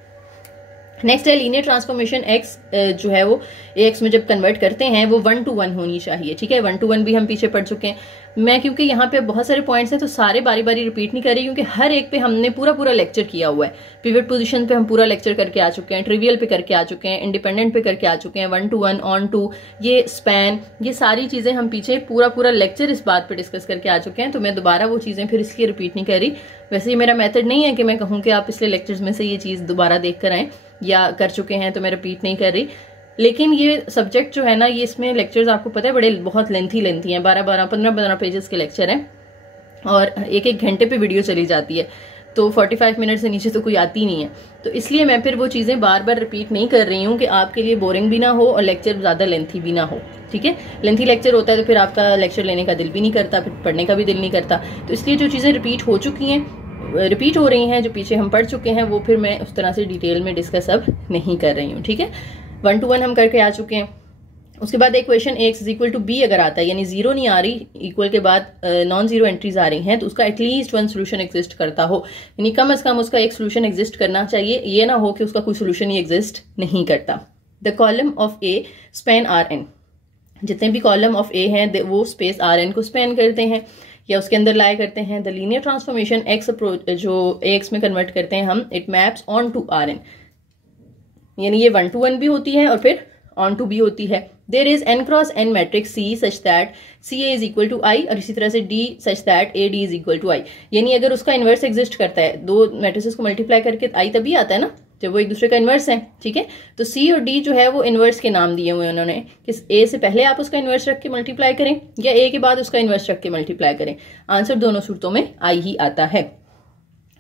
नेक्स्ट है लीनियर ट्रांसफॉर्मेशन x जो है वो ax में जब कन्वर्ट करते हैं वो 1 to 1 होनी चाहिए, ठीक है। 1 to 1 भी हम पीछे पढ़ चुके हैं। मैं क्योंकि यहाँ पे बहुत सारे पॉइंट्स हैं तो सारे बारी बारी रिपीट नहीं कर रही, क्योंकि हर एक पे हमने पूरा लेक्चर किया हुआ है। पिवट पोजीशन पे हम पूरा लेक्चर करके आ चुके हैं, ट्रिवियल पे करके आ चुके हैं, इंडिपेंडेंट पे करके आ चुके हैं, 1 to 1, ऑन टू, ये स्पैन, ये सारी चीजें हम पीछे पूरा लेक्चर इस बात पे डिस्कस करके आ चुके हैं। तो मैं दोबारा वो चीजें फिर इसलिए रिपीट नहीं कर रही। वैसे ये मेरा मेथड नहीं है कि मैं कहूँ कि आप पिछले लेक्चर्स में से ये चीज दोबारा देख कर आए, या कर चुके हैं तो मैं रिपीट नहीं कर रही। लेकिन ये सब्जेक्ट जो है ना, ये इसमें लेक्चर्स आपको पता है बड़े बहुत लेंथी हैं, 12 15 पेजेस के लेक्चर हैं और एक घंटे पे वीडियो चली जाती है। तो 45 मिनट से नीचे तो कोई आती नहीं है। तो इसलिए मैं फिर वो चीजें बार बार रिपीट नहीं कर रही हूँ कि आपके लिए बोरिंग भी ना हो और लेक्चर ज्यादा लेंथी भी ना हो, ठीक है। लेंथी लेक्चर होता है तो फिर आपका लेक्चर लेने का दिल भी नहीं करता, फिर पढ़ने का भी दिल नहीं करता। तो इसलिए जो चीजें रिपीट हो चुकी हैं, रिपीट हो रही हैं, जो पीछे हम पढ़ चुके हैं, वो फिर मैं उस तरह से डिटेल में डिस्कस अब नहीं कर रही हूँ, ठीक है। 1 to 1 हम करके आ चुके हैं। उसके बाद equation ax is equal to b अगर आता है, यानी 0 नहीं आ रही, इक्वल के बाद नॉन जीरो एंट्रीज आ रही हैं, तो उसका एटलीस्ट 1 सोल्यूशन एग्जिस्ट करता हो, यानी कम से कम उसका एक सोल्यूशन एग्जिस्ट करना चाहिए। ये ना हो कि उसका कोई सोल्यूशन ही एग्जिस्ट नहीं करता। The column of A span Rn, जितने भी कॉलम ऑफ ए हैं वो स्पेस Rn को स्पैन करते हैं या उसके अंदर लाया करते हैं। द लीनियर ट्रांसफॉर्मेशन x जो ax में कन्वर्ट करते हैं हम, it maps onto Rn, यानी ये 1 to 1 भी होती है और फिर ऑन टू भी होती है। There is n cross n matrix C such that CA is equal to I, और इसी तरह से D such that AD is equal to I, यानी अगर उसका इनवर्स एग्जिस्ट करता है, दो मैट्रिसेस को मल्टीप्लाई करके I तभी आता है ना जब वो एक दूसरे का इनवर्स है, ठीक है। तो C और D जो है वो इनवर्स के नाम दिए हुए उन्होंने, कि A से पहले आप उसका इनवर्स रख के मल्टीप्लाई करें या A के बाद उसका इनवर्स रख के मल्टीप्लाई करें, आंसर दोनों सूरतों में I ही आता है।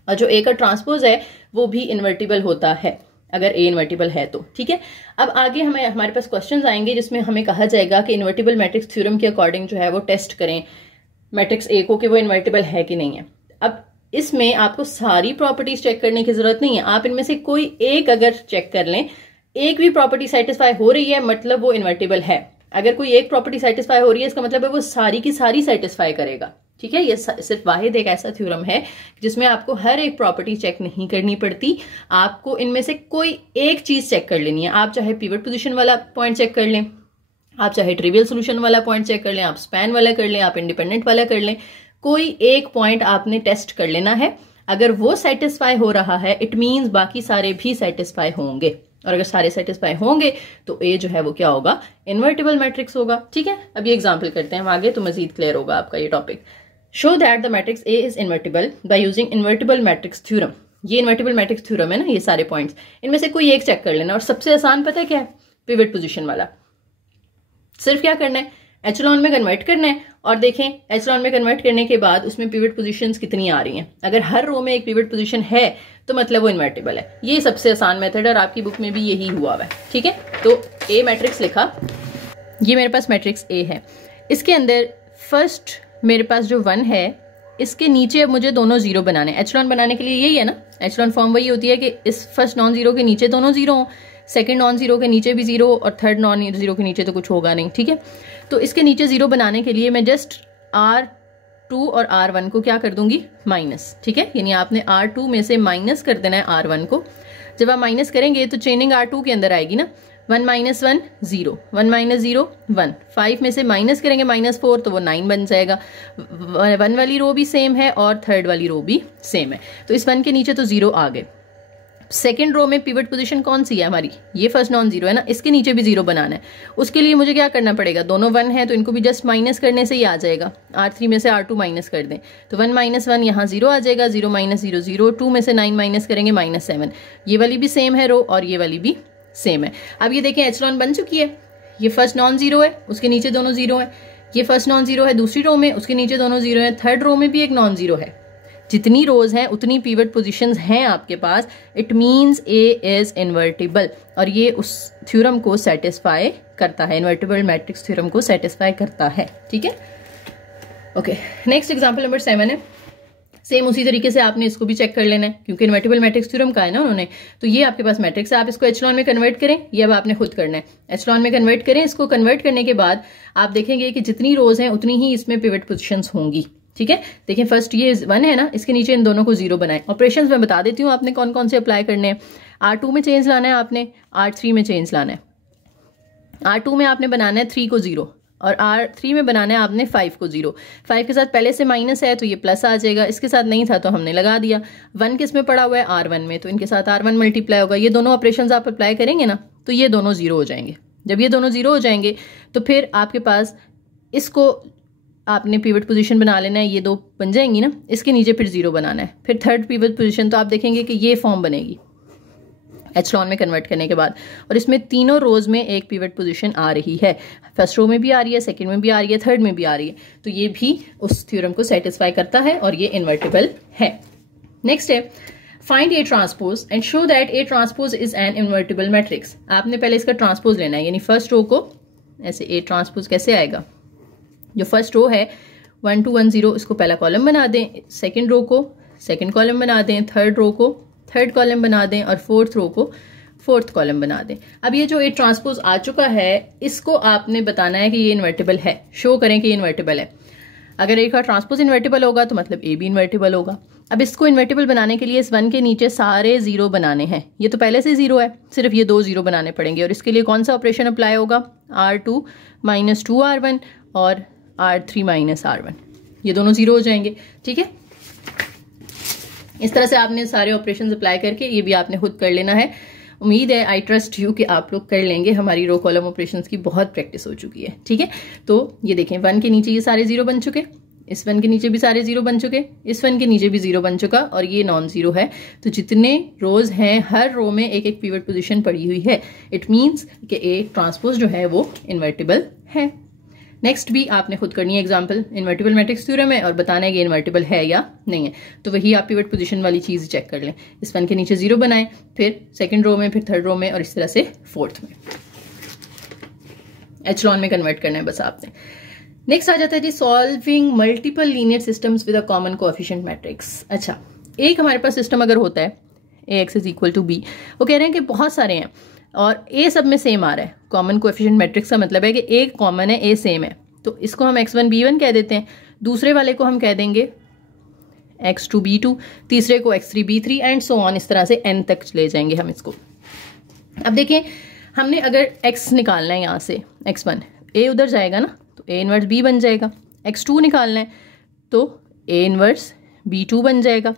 और जो A का ट्रांसपोज है वो भी इन्वर्टिबल होता है अगर A इन्वर्टिबल है तो, ठीक है। अब आगे हमारे पास क्वेश्चंस आएंगे जिसमें हमें कहा जाएगा कि इन्वर्टिबल मैट्रिक्स थ्योरम के अकॉर्डिंग जो है वो टेस्ट करें मैट्रिक्स A को कि वो इन्वर्टिबल है कि नहीं है। अब इसमें आपको सारी प्रॉपर्टीज चेक करने की जरूरत नहीं है। आप इनमें से कोई एक अगर चेक कर लें, एक भी प्रॉपर्टी सेटिस्फाई हो रही है मतलब वो इन्वर्टिबल है। अगर कोई एक प्रॉपर्टी सेटिस्फाई हो रही है इसका मतलब है वो सारी की सारी सेटिस्फाई करेगा। ठीक है, ये सिर्फ वाहिद एक ऐसा थ्योरम है जिसमें आपको हर एक प्रॉपर्टी चेक नहीं करनी पड़ती, आपको इनमें से कोई एक चीज चेक कर लेनी है। आप चाहे पिवट पोजीशन वाला पॉइंट चेक कर लें, आप चाहे ट्रिवियल सोल्यूशन वाला पॉइंट चेक कर लें, आप स्पैन वाला कर लें, आप इंडिपेंडेंट वाला कर लें, कोई एक पॉइंट आपने टेस्ट कर लेना है। अगर वो सेटिस्फाई हो रहा है इट मीन्स बाकी सारे भी सेटिस्फाई होंगे, और अगर सारे सेटिस्फाई होंगे तो ए जो है वो क्या होगा, इन्वर्टिबल मैट्रिक्स होगा। ठीक है, अब ये एग्जांपल करते हैं हम आगे तो मजीद क्लियर होगा आपका ये topic. Show that the matrix A is invertible by using invertible matrix theorem. ये इन्वर्टिबल मैट्रिक्स थ्योरम है ना, ये सारे पॉइंट्स, इनमें से कोई एक चेक कर लेना। और सबसे आसान पता है क्या है, पिवट पोजीशन वाला। सिर्फ क्या करना है, एचलॉन में कन्वर्ट करना है और देखें एचलॉन में कन्वर्ट करने के बाद उसमें पिवट पोजीशंस कितनी आ रही हैं। अगर हर रो में एक पिवट पोजीशन है तो मतलब वो इन्वर्टिबल है। ये सबसे आसान मेथड है और आपकी बुक में भी यही हुआ हुआ है। ठीक है, तो ए मैट्रिक्स लिखा, ये मेरे पास मैट्रिक्स ए है। इसके अंदर फर्स्ट मेरे पास जो 1 है इसके नीचे अब मुझे दोनों जीरो बनाने हैं। एचलॉन बनाने के लिए यही है ना, एचलॉन फॉर्म वही होती है कि इस फर्स्ट नॉन जीरो के नीचे दोनों जीरो हों, सेकंड नॉन जीरो के नीचे भी जीरो और थर्ड नॉन जीरो के नीचे तो कुछ होगा नहीं। ठीक है, तो इसके नीचे जीरो बनाने के लिए मैं जस्ट R2 और R1 को क्या कर दूंगी, माइनस। ठीक है, यानी आपने R2 में से माइनस कर देना है R1 को। जब आप माइनस करेंगे तो चेनिंग R2 के अंदर आएगी ना, 1 - 1 0, 1 - 0 1, 5 में से माइनस करेंगे -4 तो वो 9 बन जाएगा। 1 वाली रो भी सेम है और थर्ड वाली रो भी सेम है, तो इस 1 के नीचे तो जीरो आ गए। सेकेंड रो में पिवट पोजीशन कौन सी है हमारी, ये फर्स्ट नॉन जीरो है ना, इसके नीचे भी जीरो बनाना है। उसके लिए मुझे क्या करना पड़ेगा, दोनों 1 है तो इनको भी जस्ट माइनस करने से ही आ जाएगा। R3 में से R2 माइनस कर दें तो 1 - 1 यहाँ जीरो आ जाएगा, 0 - 0 0, 2 में से 9 माइनस करेंगे -7। ये वाली भी सेम है रो और ये वाली भी सेम है। अब ये देखें एचलॉन बन चुकी है, ये फर्स्ट नॉन जीरो है उसके नीचे दोनों जीरो है, ये फर्स्ट नॉन जीरो है दूसरी रो में उसके नीचे दोनों जीरो है, थर्ड रो में भी एक नॉन जीरो है। जितनी रोज हैं उतनी पिवट पोजीशंस हैं आपके पास, it means A is invertible और ये उस थ्योरम को सेटिस्फाई करता है, इन्वर्टिबल मैट्रिक्स थ्योरम को सेटिस्फाई करता है। ठीक है, ओके, नेक्स्ट एग्जांपल नंबर 7 है। सेम उसी तरीके से आपने इसको भी चेक कर लेना है क्योंकि इन्वर्टिबल मैट्रिक्स थ्योरम का है ना उन्होंने, तो ये आपके पास मैट्रिक्स है, आप इसको एचलॉन में कन्वर्ट करें, ये अब आपने खुद करना है। एचलॉन में कन्वर्ट करें, इसको कन्वर्ट करने के बाद आप देखेंगे कि जितनी रोज हैं उतनी ही इसमें पिवट पोजीशंस होंगी। ठीक है, देखिए फर्स्ट ये 1 है ना, इसके नीचे इन दोनों को जीरो बनाए। ऑपरेशंस मैं बता देती हूँ आपने कौन कौन से अप्लाई करने हैं। R2 में चेंज लाना है आपने, R3 में चेंज लाना है। R2 में आपने बनाना है 3 को 0 और R3 में बनाना है आपने 5 को 0। 5 के साथ पहले से माइनस है तो ये प्लस आ जाएगा, इसके साथ नहीं था तो हमने लगा दिया। 1 किस में पड़ा हुआ है, R1 में, तो इनके साथ R1 मल्टीप्लाई होगा। ये दोनों ऑपरेशंस आप अप्लाई करेंगे ना तो ये दोनों जीरो हो जाएंगे। जब ये दोनों जीरो हो जाएंगे तो फिर आपके पास इसको आपने पिवट पोजीशन बना लेना है, ये दो बन जाएंगी ना, इसके नीचे फिर जीरो बनाना है, फिर थर्ड पिवट पोजीशन। तो आप देखेंगे कि ये फॉर्म बनेगी एचलॉन में कन्वर्ट करने के बाद, और इसमें तीनों रोज में एक पिवट पोजीशन आ रही है। फर्स्ट रो में भी आ रही है, सेकंड में भी आ रही है, थर्ड में भी आ रही है, तो ये भी उस थ्योरम को सेटिस्फाई करता है और ये इन्वर्टिबल है। नेक्स्ट है find A transpose and show that A transpose is an invertible matrix. आपने पहले इसका ट्रांसपोज लेना है, यानी फर्स्ट रो को ऐसे ए ट्रांसपोज कैसे आएगा, जो फर्स्ट रो है 1 2 1 0 इसको पहला कॉलम बना दें, सेकंड रो को सेकंड कॉलम बना दें, थर्ड रो को थर्ड कॉलम बना दें और फोर्थ रो को फोर्थ कॉलम बना दें। अब ये जो ए ट्रांसपोज आ चुका है इसको आपने बताना है कि ये इन्वर्टिबल है, शो करें कि ये इन्वर्टिबल है। अगर ए का ट्रांसपोज इन्वर्टिबल होगा तो मतलब ए भी इन्वर्टिबल होगा। अब इसको इन्वर्टिबल बनाने के लिए इस 1 के नीचे सारे जीरो बनाने हैं, ये तो पहले से जीरो है, सिर्फ ये 2 जीरो बनाने पड़ेंगे। और इसके लिए कौन सा ऑपरेशन अप्लाई होगा, R2 - 2R1 और R3 - R1, ये दोनों जीरो हो जाएंगे। ठीक है, इस तरह से आपने सारे ऑपरेशंस अप्लाई करके ये भी आपने खुद कर लेना है। उम्मीद है, आई ट्रस्ट यू, कि आप लोग कर लेंगे। हमारी रो कॉलम ऑपरेशंस की बहुत प्रैक्टिस हो चुकी है। ठीक है, तो ये देखें 1 के नीचे ये सारे जीरो बन चुके, इस 1 के नीचे भी सारे जीरो बन चुके, इस 1 के नीचे भी जीरो बन चुका और ये नॉन जीरो है। तो जितने रोज हैं हर रो में एक एक पिवट पोजीशन पड़ी हुई है, इट मींस कि ए ट्रांसपोज जो है वो इन्वर्टिबल है। नेक्स्ट भी आपने खुद करनी है एग्जांपल, इन्वर्टिबल मैट्रिक्स थ्योरम है और बताना है कि इन्वर्टिबल है या नहीं है। तो वही आप पिवट पोजीशन वाली चीज चेक कर लें, इस 1 के नीचे जीरो बनाएं, फिर सेकंड रो में, फिर थर्ड रो में और इस तरह से फोर्थ में। एचलॉन में कन्वर्ट करना है बस आपने। नेक्स्ट आ जाता है जी solving multiple linear systems with a common coefficient matrix. अच्छा, एक हमारे पास सिस्टम अगर होता है ax is equal to B, वो कह रहे हैं कि बहुत सारे हैं और a सब में सेम आ रहा है। कॉमन कोएफिशिएंट मैट्रिक्स का मतलब है कि a कॉमन है, a सेम है, तो इसको हम x1 b1 कह देते हैं, दूसरे वाले को हम कह देंगे x2 b2, तीसरे को x3 b3 and so on, इस तरह से n तक ले जाएंगे हम इसको। अब देखिए, हमने अगर x निकालना है यहाँ से x1, a उधर जाएगा ना तो a इनवर्स b बन जाएगा, x2 निकालना है तो a इनवर्स b2 बन जाएगा,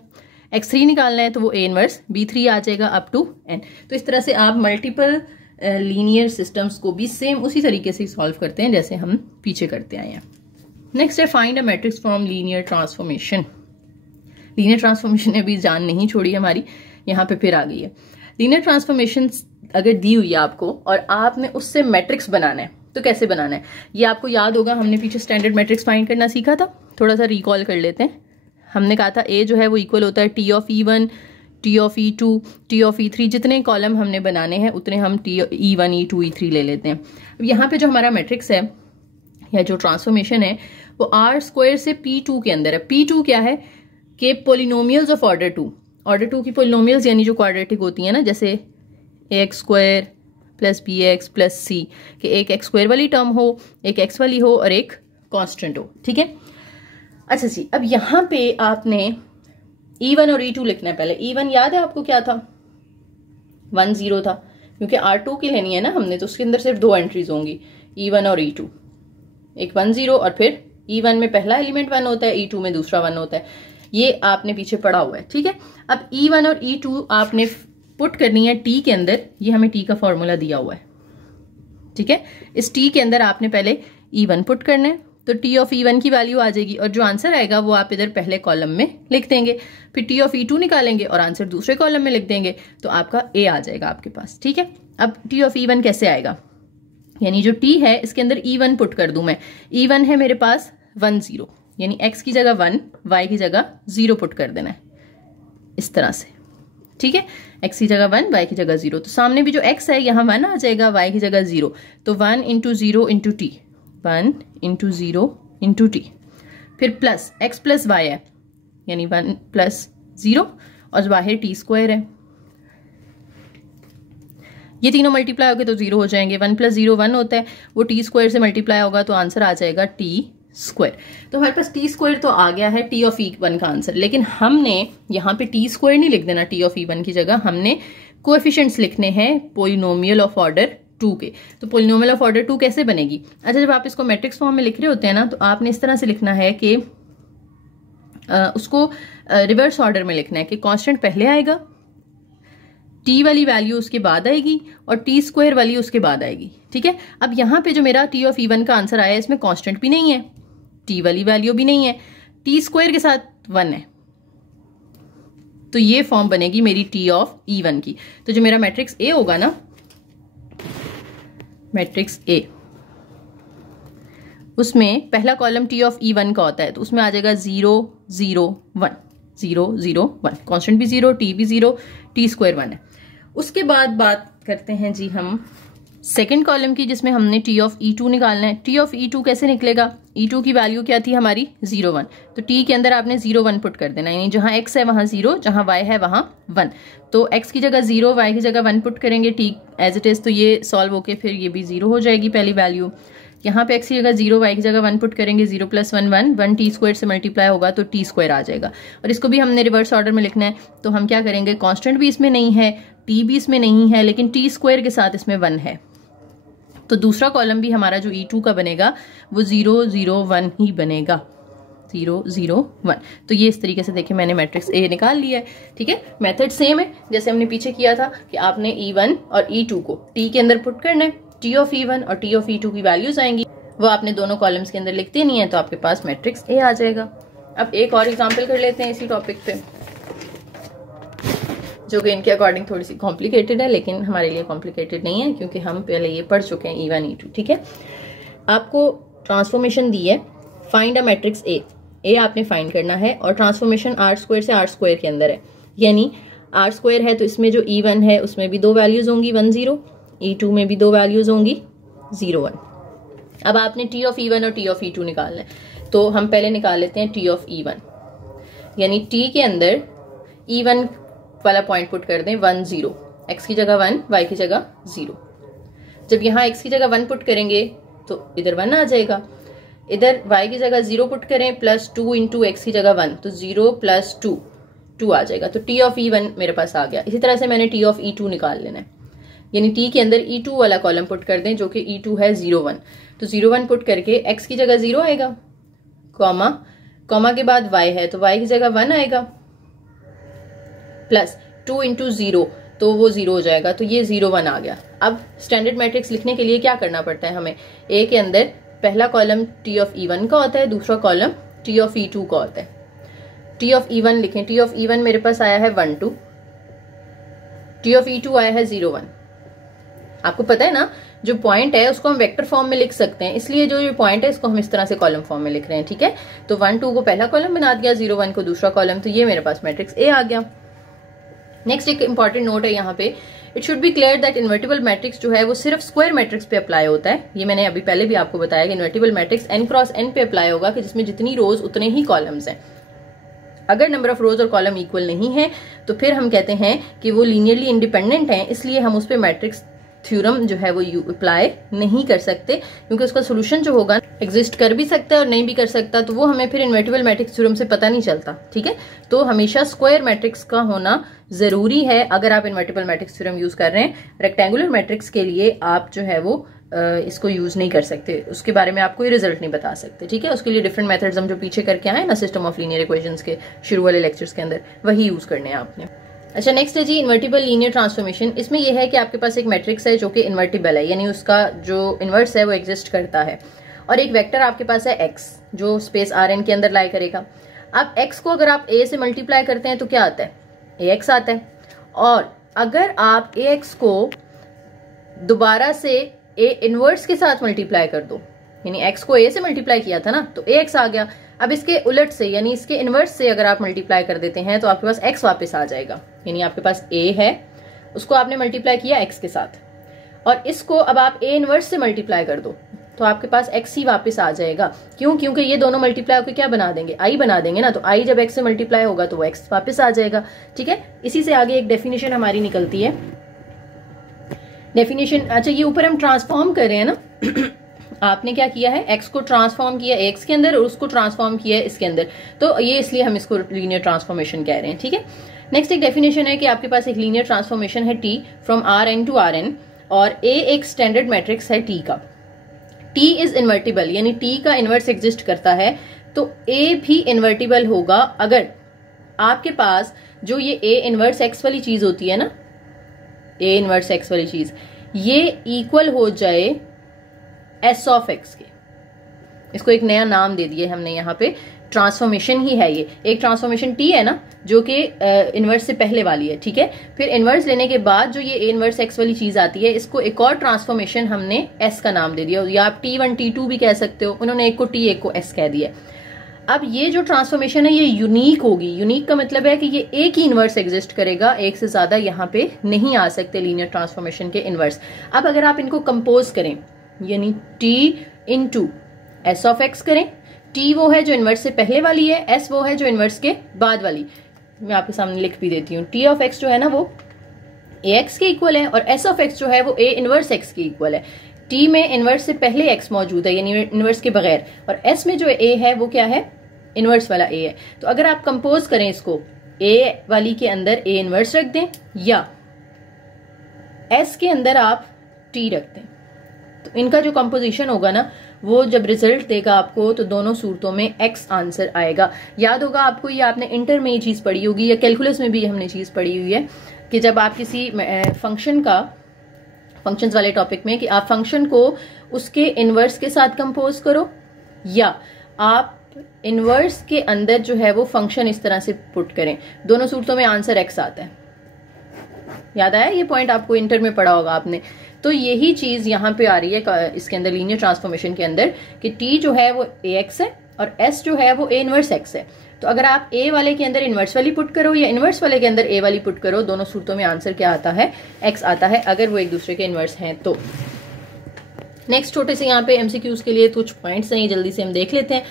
x3 निकालना है तो वो a इनवर्स b3 आ जाएगा अप टू n। तो इस तरह से आप मल्टीपल लीनियर सिस्टम्स को भी सेम उसी तरीके से सॉल्व करते हैं जैसे हम पीछे करते आए हैं। नेक्स्ट है find a matrix from linear transformation. Linear transformation ने भी जान नहीं छोड़ी हमारी, यहाँ पे फिर आ गई है। लीनियर ट्रांसफॉर्मेशन अगर दी हुई है आपको और आपने उससे मैट्रिक्स बनाना है तो कैसे बनाना है, ये आपको याद होगा, हमने पीछे स्टैंडर्ड मैट्रिक्स फाइंड करना सीखा था। थोड़ा सा रिकॉल कर लेते हैं। हमने कहा था ए जो है वो इक्वल होता है T of e one, T of e two, T of ई3, जितने कॉलम हमने बनाने हैं उतने हम टी ई1, ई2, ई3 ले लेते हैं। अब यहाँ पे जो हमारा मैट्रिक्स है या जो ट्रांसफॉर्मेशन है वो आर स्क्वायर से P2 के अंदर है। P2 क्या है कि पोलिनोमियल्स ऑफ ऑर्डर 2, ऑर्डर 2 की पोलिनोमियल्स यानी जो क्वाड्रेटिक होती है ना, जैसे x square plus b x plus c, कि एक एक्स स्क्वायर वाली टर्म हो, एक एक्स वाली हो और एक कांस्टेंट हो, ठीक है। अच्छा जी, अब यहाँ पे आपने E1 और E2 लिखना है। पहले E1 याद है आपको क्या था, 1 0 था, क्योंकि R2 की लेनी है ना हमने, तो उसके अंदर सिर्फ 2 एंट्रीज होंगी, E1 और E2, एक 1 0 और फिर E1 में पहला एलिमेंट 1 होता है, E2 में दूसरा 1 होता है। ये आपने पीछे पढ़ा हुआ है, ठीक है। अब E1 और E2 आपने पुट करनी है T के अंदर, ये हमें T का फॉर्मूला दिया हुआ है, ठीक है। इस T के अंदर आपने पहले E1 पुट करना है तो T ऑफ E1 की वैल्यू आ जाएगी और जो आंसर आएगा वो आप इधर पहले कॉलम में लिख देंगे, फिर T ऑफ E2 निकालेंगे और आंसर दूसरे कॉलम में लिख देंगे, तो आपका A आ जाएगा आपके पास, ठीक है। अब T ऑफ E1 कैसे आएगा, यानी जो T है इसके अंदर E1 पुट कर दूं मैं। E1 है मेरे पास 1 0, यानी x की जगह 1, y की जगह 0 पुट कर देना है इस तरह से, ठीक है। x की जगह 1, y की जगह 0, तो सामने भी जो x है यहाँ 1 आ जाएगा, y की जगह 0, तो 1 into 0 into T, 1 into 0 into T, फिर प्लस x प्लस y है यानी 1 प्लस 0 और बाहर टी स्क्वायर है, ये तीनों मल्टीप्लाई होगे तो 0 हो जाएंगे। 1 प्लस 0 1 होता है, वो टी स्क्वायर से मल्टीप्लाई होगा तो आंसर आ जाएगा टी स्क्वायर। तो हमारे पास टी स्क्वायर तो आ गया है टी ऑफ E1 का आंसर, लेकिन हमने यहाँ पे टी स्क्वायर नहीं लिख देना टी ऑफ E1 की जगह, हमने कोएफिशिएंट्स लिखने हैं पोलिनोमियल ऑफ ऑर्डर 2 के। तो पोलिनोमियल ऑफ ऑर्डर 2 कैसे बनेगी, अच्छा जब आप इसको मैट्रिक्स फॉर्म में लिख रहे होते हैं ना तो आपने इस तरह से लिखना है कि उसको रिवर्स ऑर्डर में लिखना है कि कांस्टेंट पहले आएगा, टी वाली वैल्यू उसके बाद आएगी और टी स्क्वायर वाली उसके बाद आएगी, ठीक है। अब यहाँ पे जो मेरा टी ऑफ E1 का आंसर आया है इसमें कांस्टेंट भी नहीं है, टी वाली वैल्यू भी नहीं है, टी स्क्वायर के साथ 1 है, तो ये फॉर्म बनेगी मेरी टी ऑफ E1 की। तो जो मेरा मैट्रिक्स ए होगा ना, मैट्रिक्स ए, उसमें पहला कॉलम टी ऑफ E1 का होता है, तो उसमें आ जाएगा 0 0 1, 0 0 1, कांस्टेंट भी 0, टी भी 0, टी स्क्वायर 1 है। उसके बाद बात करते हैं जी हम सेकंड कॉलम की, जिसमें हमने टी ऑफ E2 निकालना है। टी ऑफ E2 कैसे निकलेगा, E2 की वैल्यू क्या थी हमारी 0 1, तो टी के अंदर आपने 0 1 पुट कर देना, यानी जहां x है वहां 0, जहां y है वहां 1, तो x की जगह 0, y की जगह 1 पुट करेंगे, टी एज इट इज, तो ये सॉल्व होके फिर ये भी 0 हो जाएगी पहली वैल्यू। यहाँ पे x की जगह 0, y की जगह 1 पुट करेंगे, 0 प्लस 1 1, 1 टी स्क्वायर से मल्टीप्लाई होगा तो टी स्क्वायर आ जाएगा। और इसको भी हमने रिवर्स ऑर्डर में लिखना है, तो हम क्या करेंगे, कांस्टेंट भी इसमें नहीं है, टी भी इसमें नहीं है, लेकिन टी स्क्वायर के साथ इसमें 1 है, तो दूसरा कॉलम भी हमारा जो E2 का बनेगा वो 0 0 1 ही बनेगा, 0 0 1। तो ये इस तरीके से देखिए मैंने मैट्रिक्स ए निकाल लिया है, ठीक है। मेथड सेम है जैसे हमने पीछे किया था कि आपने E1 और E2 को टी के अंदर पुट करना है, टी ऑफ E1 और टी ऑफ E2 की वैल्यूज आएंगी, वो आपने दोनों कॉलम्स के अंदर लिखते नहीं है, तो आपके पास मैट्रिक्स ए आ जाएगा। अब एक और एग्जाम्पल कर लेते हैं इसी टॉपिक पे, जो कि इनके अकॉर्डिंग थोड़ी सी कॉम्प्लिकेटेड है, लेकिन हमारे लिए कॉम्प्लिकेटेड नहीं है क्योंकि हम पहले ये पढ़ चुके हैं E1 E2, ठीक है। आपको ट्रांसफॉर्मेशन दी है, फाइंड अ मैट्रिक्स ए, ए आपने फाइंड करना है और ट्रांसफॉर्मेशन आर स्क्वायर से आर स्क्वायर के अंदर है, यानी आर स्क्वायर है तो इसमें जो E1 है उसमें भी 2 वैल्यूज होंगी 1 0, E2 में भी 2 वैल्यूज होंगी 0 1, अब आपने टी ऑफ ई वन और टी ऑफ ई टू निकालना है, तो हम पहले निकाल लेते हैं टी ऑफ ई वन, यानी टी के अंदर ई वन वाला पॉइंट पुट कर दें 1 0, एक्स की जगह 1, वाई की जगह 0। जब यहाँ एक्स की जगह 1 पुट करेंगे तो इधर 1 आ जाएगा, इधर y की जगह 0 पुट करें प्लस 2 इंटू एक्स की जगह 1, तो 0 प्लस 2 आ जाएगा। तो टी ऑफ ई वन मेरे पास आ गया। इसी तरह से मैंने टी ऑफ ई टू निकाल लेना है, यानी टी के अंदर ई टू वाला कॉलम पुट कर दें जो कि ई टू है 0 1, तो 0 1 पुट करके x की जगह 0 आएगा, कॉमा कॉमा के बाद y है तो y की जगह 1 आएगा, प्लस 2 इंटू 0, तो वो 0 हो जाएगा, तो ये 0 1 आ गया। अब स्टैंडर्ड मैट्रिक्स लिखने के लिए क्या करना पड़ता है हमें, ए के अंदर पहला column T of E one का होता है, दूसरा column T of E two का होता है। टी ऑफ ई वन लिखें, टी ऑफ ई वन मेरे पास आया है 1 2, टी ऑफ ई टू आया है 0 1। आपको पता है ना, जो पॉइंट है उसको हम वेक्टर फॉर्म में लिख सकते हैं, इसलिए जो ये पॉइंट है इसको हम इस तरह से कॉलम फॉर्म में लिख रहे हैं, ठीक है। तो 1 2 को पहला कॉलम बना दिया, 0 1 को दूसरा कॉलम, तो ये मेरे पास मैट्रिक्स ए आ गया। नेक्स्ट एक इंपॉर्टेंट नोट है यहाँ पे, it should be clear that invertible matrix जो है वो सिर्फ स्क्वायर मैट्रिक्स पे अप्लाई होता है। ये मैंने अभी पहले भी आपको बताया कि invertible matrix n cross n पे अप्लाई होगा, कि जिसमें जितनी रोज उतने ही कॉलम्स हैं। अगर नंबर ऑफ रोज और कॉलम इक्वल नहीं है तो फिर हम कहते हैं कि वो लीनियरली इंडिपेंडेंट हैं, इसलिए हम उस पर मैट्रिक्स थ्योरम जो है वो अप्लाई नहीं कर सकते, क्योंकि उसका सोल्यूशन जो होगा एग्जिस्ट कर भी सकता है और नहीं भी कर सकता, तो वो हमें फिर इन्वर्टिबल मैट्रिक्स थ्योरम से पता नहीं चलता, ठीक है। तो हमेशा स्क्वायर मैट्रिक्स का होना जरूरी है अगर आप इन्वर्टिबल मैट्रिक्स थ्योरम यूज कर रहे हैं। रेक्टेंगुलर मैट्रिक्स के लिए आप जो है वो इसको यूज नहीं कर सकते, उसके बारे में आप कोई रिजल्ट नहीं बता सकते, ठीक है। उसके लिए डिफरेंट मेथड्स हम जो पीछे करके आए ना सिस्टम ऑफ लीनियर इक्वेशंस के शुरू वाले लेक्चर्स के अंदर, वही यूज करने हैं आपने। अच्छा, नेक्स्ट है जी इन्वर्टिबल लीनियर ट्रांसफॉर्मेशन। इसमें यह है कि आपके पास एक मैट्रिक्स है जो कि इन्वर्टिबल है, यानी उसका जो इन्वर्स है वो एग्जिस्ट करता है, और एक वेक्टर आपके पास है x जो स्पेस Rn के अंदर लाई करेगा। अब x को अगर आप a से मल्टीप्लाई करते हैं तो क्या आता है, ax आता है, और अगर आप ax को दोबारा से a इनवर्स के साथ मल्टीप्लाई कर दो, यानी x को a से मल्टीप्लाई किया था ना तो ax आ गया। अब इसके उलट से यानी इसके इनवर्स से अगर आप मल्टीप्लाई कर देते हैं तो आपके पास x वापस आ जाएगा, यानी आपके पास a है, उसको आपने मल्टीप्लाई किया x के साथ, और इसको अब आप a इनवर्स से मल्टीप्लाई कर दो तो आपके पास x ही वापस आ जाएगा। क्यों? क्योंकि ये दोनों मल्टीप्लाई होकर क्या बना देंगे, i बना देंगे ना, तो i जब x से मल्टीप्लाई होगा तो वो x वापस आ जाएगा, ठीक है। इसी से आगे एक डेफिनेशन हमारी निकलती है, डेफिनेशन। अच्छा, ये ऊपर हम ट्रांसफॉर्म कर रहे हैं ना आपने क्या किया है, x को ट्रांसफॉर्म किया x के अंदर और उसको ट्रांसफॉर्म किया इसके अंदर, तो ये इसलिए हम इसको लीनियर ट्रांसफॉर्मेशन कह रहे हैं, ठीक है। नेक्स्ट एक डेफिनेशन है कि आपके पास एक लीनियर ट्रांसफॉर्मेशन है t from Rn to Rn, और a एक स्टैंडर्ड मैट्रिक्स है t का। t इज इन्वर्टिबल, यानी t का इनवर्स एग्जिस्ट करता है, तो a भी इन्वर्टिबल होगा अगर आपके पास जो ये a इनवर्स x वाली चीज होती है ना, a इनवर्स x वाली चीज, ये इक्वल हो जाए s ऑफ x के। इसको एक नया नाम दे दिए हमने यहाँ पे, ट्रांसफॉर्मेशन ही है ये, एक ट्रांसफॉर्मेशन t है ना जो कि इनवर्स से पहले वाली है, ठीक है। फिर इनवर्स लेने के बाद जो ये a इनवर्स x वाली चीज आती है, इसको एक और ट्रांसफॉर्मेशन हमने s का नाम दे दिया, या आप t1 t2 भी कह सकते हो, उन्होंने एक को t एक को s कह दिया। अब ये जो ट्रांसफॉर्मेशन है ये यूनिक होगी, यूनिक का मतलब है कि ये एक ही इनवर्स एग्जिस्ट करेगा, एक से ज्यादा यहाँ पे नहीं आ सकते लीनियर ट्रांसफॉर्मेशन के इनवर्स। अब अगर आप इनको कंपोज करें, यानी t into S of x करें, t वो है जो इनवर्स से पहले वाली है, s वो है जो इनवर्स के बाद वाली। मैं आपके सामने लिख भी देती हूँ, t ऑफ x जो है ना वो ax के इक्वल है, और s ऑफ x जो है वो a इनवर्स x के इक्वल है। t में इनवर्स से पहले x मौजूद है, यानी इनवर्स के बगैर, और s में जो a है वो क्या है, इनवर्स वाला a है। तो अगर आप कंपोज करें इसको, a वाली के अंदर a इनवर्स रख दें या s के अंदर आप t रख दें, तो इनका जो कंपोजिशन होगा ना वो जब रिजल्ट देगा आपको, तो दोनों सूरतों में x आंसर आएगा। याद होगा आपको, ये आपने इंटर में ये चीज पढ़ी होगी, या कैलकुलस में भी हमने चीज पढ़ी हुई है कि जब आप किसी फंक्शन का, फंक्शंस वाले टॉपिक में, कि आप फंक्शन को उसके इनवर्स के साथ कंपोज करो, या आप इनवर्स के अंदर जो है वो फंक्शन इस तरह से पुट करें, दोनों सूरतों में आंसर x आता है। याद आया ये पॉइंट, आपको इंटर में पढ़ा होगा आपने। तो यही चीज यहाँ पे आ रही है इसके अंदर, लीनियर ट्रांसफॉर्मेशन के अंदर, कि t जो है वो ax है और s जो है वो a इनवर्स x है। तो अगर आप a वाले के अंदर इनवर्स वाली पुट करो या इनवर्स वाले के अंदर a वाली पुट करो, दोनों सूरतों में आंसर क्या आता है, x आता है, अगर वो एक दूसरे के इनवर्स हैं तो। नेक्स्ट छोटे से यहाँ पे एमसीक्यूज के लिए कुछ पॉइंट्स हैं, जल्दी से हम देख लेते हैं।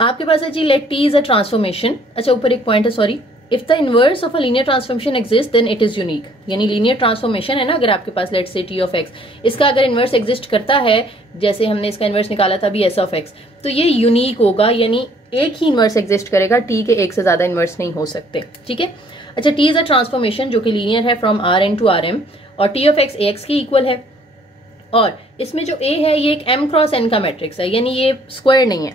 आपके पास है जी let T is a transformation. अच्छा ऊपर एक पॉइंट है, sorry, if the inverse of a linear transformation exist then it is unique. यानी लीनियर ट्रांसफॉर्मेशन है ना, अगर आपके पास लेट से टी ऑफ एक्स, इसका अगर इनवर्स एग्जिस्ट करता है, जैसे हमने इसका इनवर्स निकाला था अभी एस ऑफ एक्स, तो ये यूनिक होगा, यानी एक ही इनवर्स एग्जिस्ट करेगा, टी के एक से ज्यादा इनवर्स नहीं हो सकते। ठीक है। अच्छा टी इज अ ट्रांसफॉर्मेशन जो कि लीनियर है from R n to R m, और T of x A x की इक्वल है, और इसमें जो ए है ये एक एम क्रॉस एन का मैट्रिक्स है, यानी ये स्क्वायर नहीं है,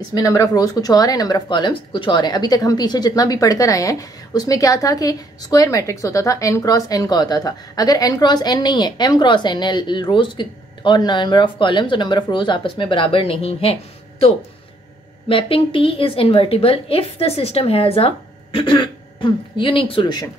इसमें नंबर ऑफ रोज कुछ और है, नंबर ऑफ कॉलम्स कुछ और है। अभी तक हम पीछे जितना भी पढ़कर आए हैं उसमें क्या था कि स्क्वायर मैट्रिक्स होता था, एन क्रॉस एन का होता था। अगर एन क्रॉस एन नहीं है, एम क्रॉस एन है, रोज और नंबर ऑफ कॉलम्स और नंबर ऑफ रोज आपस में बराबर नहीं है, तो mapping T is invertible if the system has a unique solution.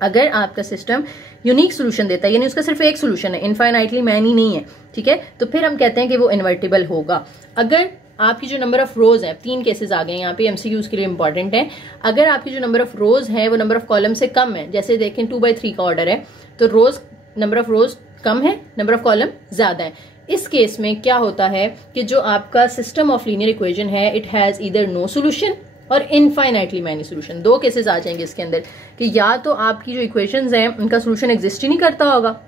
अगर आपका सिस्टम यूनिक सोल्यूशन देता है, यानी उसका सिर्फ एक सोल्यूशन है, इनफाइनाइटली मैनी नहीं है, ठीक है, तो फिर हम कहते हैं कि वो इन्वर्टिबल होगा। अगर आपकी जो नंबर ऑफ रोज है, 3 केसेस आ गए यहाँ पे एमसीक्यूज के लिए इंपॉर्टेंट है। अगर आपकी जो नंबर ऑफ रोज है वो नंबर ऑफ कॉलम से कम है, जैसे देखें 2/3 का ऑर्डर है, तो रोज नंबर ऑफ रोज कम है, नंबर ऑफ कॉलम ज्यादा है। इस केस में क्या होता है कि जो आपका सिस्टम ऑफ लीनियर इक्वेशन है it has either no solution और इनफाइनाइटली मैनी सोल्यूशन। 2 केसेस आ जाएंगे इसके अंदर कि या तो आपकी जो इक्वेशंस हैं उनका सोल्यूशन एग्जिस्ट ही नहीं करता होगा,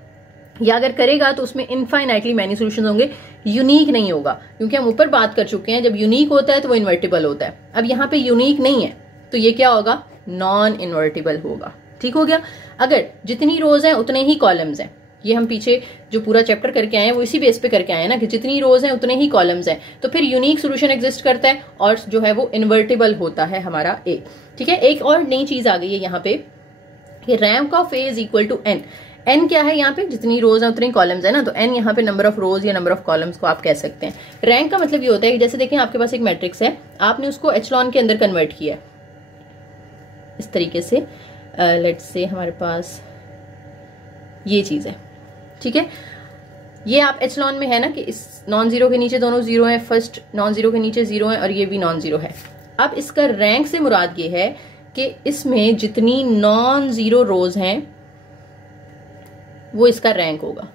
या अगर करेगा तो उसमें इनफाइनाइटली मैनी सोल्यूशन होंगे, यूनिक नहीं होगा, क्योंकि हम ऊपर बात कर चुके हैं जब यूनिक होता है तो वो इन्वर्टिबल होता है। अब यहाँ पे यूनिक नहीं है तो ये क्या होगा, नॉन इन्वर्टिबल होगा। ठीक हो गया। अगर जितनी रोज हैं उतने ही कॉलम्स हैं, ये हम पीछे जो पूरा चैप्टर करके आए हैं वो इसी बेस पे करके आए हैं ना, कि जितनी रोज हैं उतने ही कॉलम्स हैं, तो फिर यूनिक सोल्यूशन एग्जिस्ट करता है और जो है वो इन्वर्टिबल होता है हमारा ए। ठीक है। एक और नई चीज आ गई है यहाँ पे कि rank of A is equal to N. N क्या है यहाँ पे, जितनी रोज है उतनी कॉलम्स है ना, तो एन यहाँ पे नंबर ऑफ रोज या नंबर ऑफ कॉलम्स को आप कह सकते हैं। रैंक का मतलब ये होता है कि जैसे देखें आपके पास एक मैट्रिक्स है, आपने उसको एचलॉन के अंदर कन्वर्ट किया है इस तरीके से, लेट्स से हमारे पास ये चीज है, ठीक है, ये आप एचलॉन में है ना कि इस नॉन जीरो के नीचे दोनों जीरो है, फर्स्ट नॉन जीरो के नीचे जीरो है और ये भी नॉन जीरो है। अब इसका रैंक से मुराद ये है कि इसमें जितनी नॉन जीरो रोज हैं वो इसका रैंक होगा।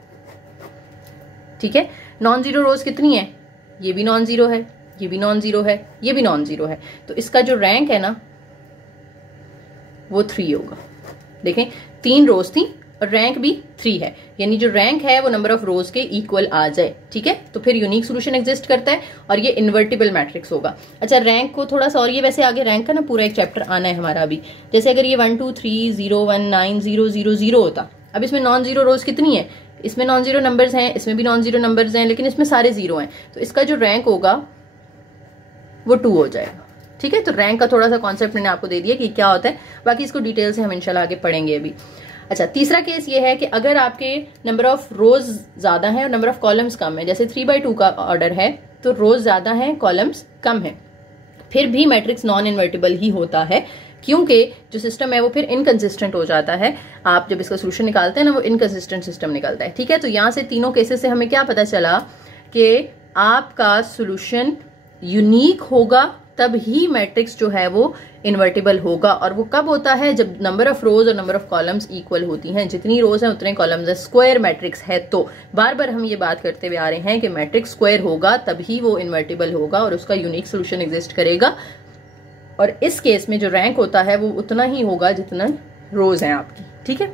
ठीक है। नॉन जीरो रोज कितनी है, ये भी नॉन जीरो है, ये भी नॉन जीरो है, ये भी नॉन जीरो है, तो इसका जो रैंक है ना वो 3 होगा। देखें 3 रोज थी और रैंक भी 3 है, यानी जो रैंक है वो नंबर ऑफ रोज के इक्वल आ जाए। ठीक है। तो फिर यूनिक सोल्यूशन एग्जिस्ट करता है और ये इन्वर्टिबल मैट्रिक्स होगा। अच्छा रैंक को थोड़ा सा, और ये वैसे आगे रैंक का ना पूरा एक चैप्टर आना है हमारा अभी, जैसे अगर ये 1 2 3 0 1 9 0 0 0 होता, अब इसमें नॉन जीरो रोज कितनी है, इसमें नॉन जीरो नंबर्स हैं, इसमें भी नॉन जीरो नंबर्स हैं, लेकिन इसमें सारे जीरो हैं, तो इसका जो रैंक होगा वो 2 हो जाएगा। ठीक है। तो रैंक का थोड़ा सा कॉन्सेप्ट मैंने आपको दे दिया कि क्या होता है, बाकी इसको डिटेल से हम इंशाल्लाह आगे पढ़ेंगे अभी। अच्छा तीसरा केस ये है कि अगर आपके नंबर ऑफ रोज ज्यादा है और नंबर ऑफ कॉलम्स कम है, जैसे 3/2 का ऑर्डर है तो रोज ज्यादा है कॉलम्स कम है, फिर भी मैट्रिक्स नॉन इन्वर्टिबल ही होता है, क्योंकि जो सिस्टम है वो फिर इनकंसिस्टेंट हो जाता है। आप जब इसका सोल्यूशन निकालते हैं ना वो इनकंसिस्टेंट सिस्टम निकलता है। ठीक है। तो यहां से तीनों केसेस से हमें क्या पता चला कि आपका सोल्यूशन यूनिक होगा तब ही मैट्रिक्स जो है वो इन्वर्टिबल होगा, और वो कब होता है, जब नंबर ऑफ रोज और नंबर ऑफ कॉलम्स इक्वल होती हैं, जितनी रोज हैं उतने कॉलम्स है, स्क्वायर मैट्रिक्स है। तो बार बार हम ये बात करते हुए आ रहे हैं कि मैट्रिक्स स्क्वायर होगा तभी वो इन्वर्टिबल होगा और उसका यूनिक सोल्यूशन एग्जिस्ट करेगा, और इस केस में जो रैंक होता है वो उतना ही होगा जितना रोज है आपकी। ठीक है।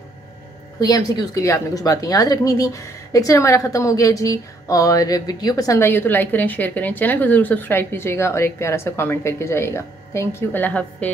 तो ये एमसीक्यूज के लिए आपने कुछ बातें याद रखनी थी। लेक्चर हमारा खत्म हो गया जी, और वीडियो पसंद आई हो तो लाइक करें, शेयर करें, चैनल को जरूर सब्सक्राइब कीजिएगा और एक प्यारा सा कमेंट करके जाइएगा। Thank you. अल्लाह हाफिज़।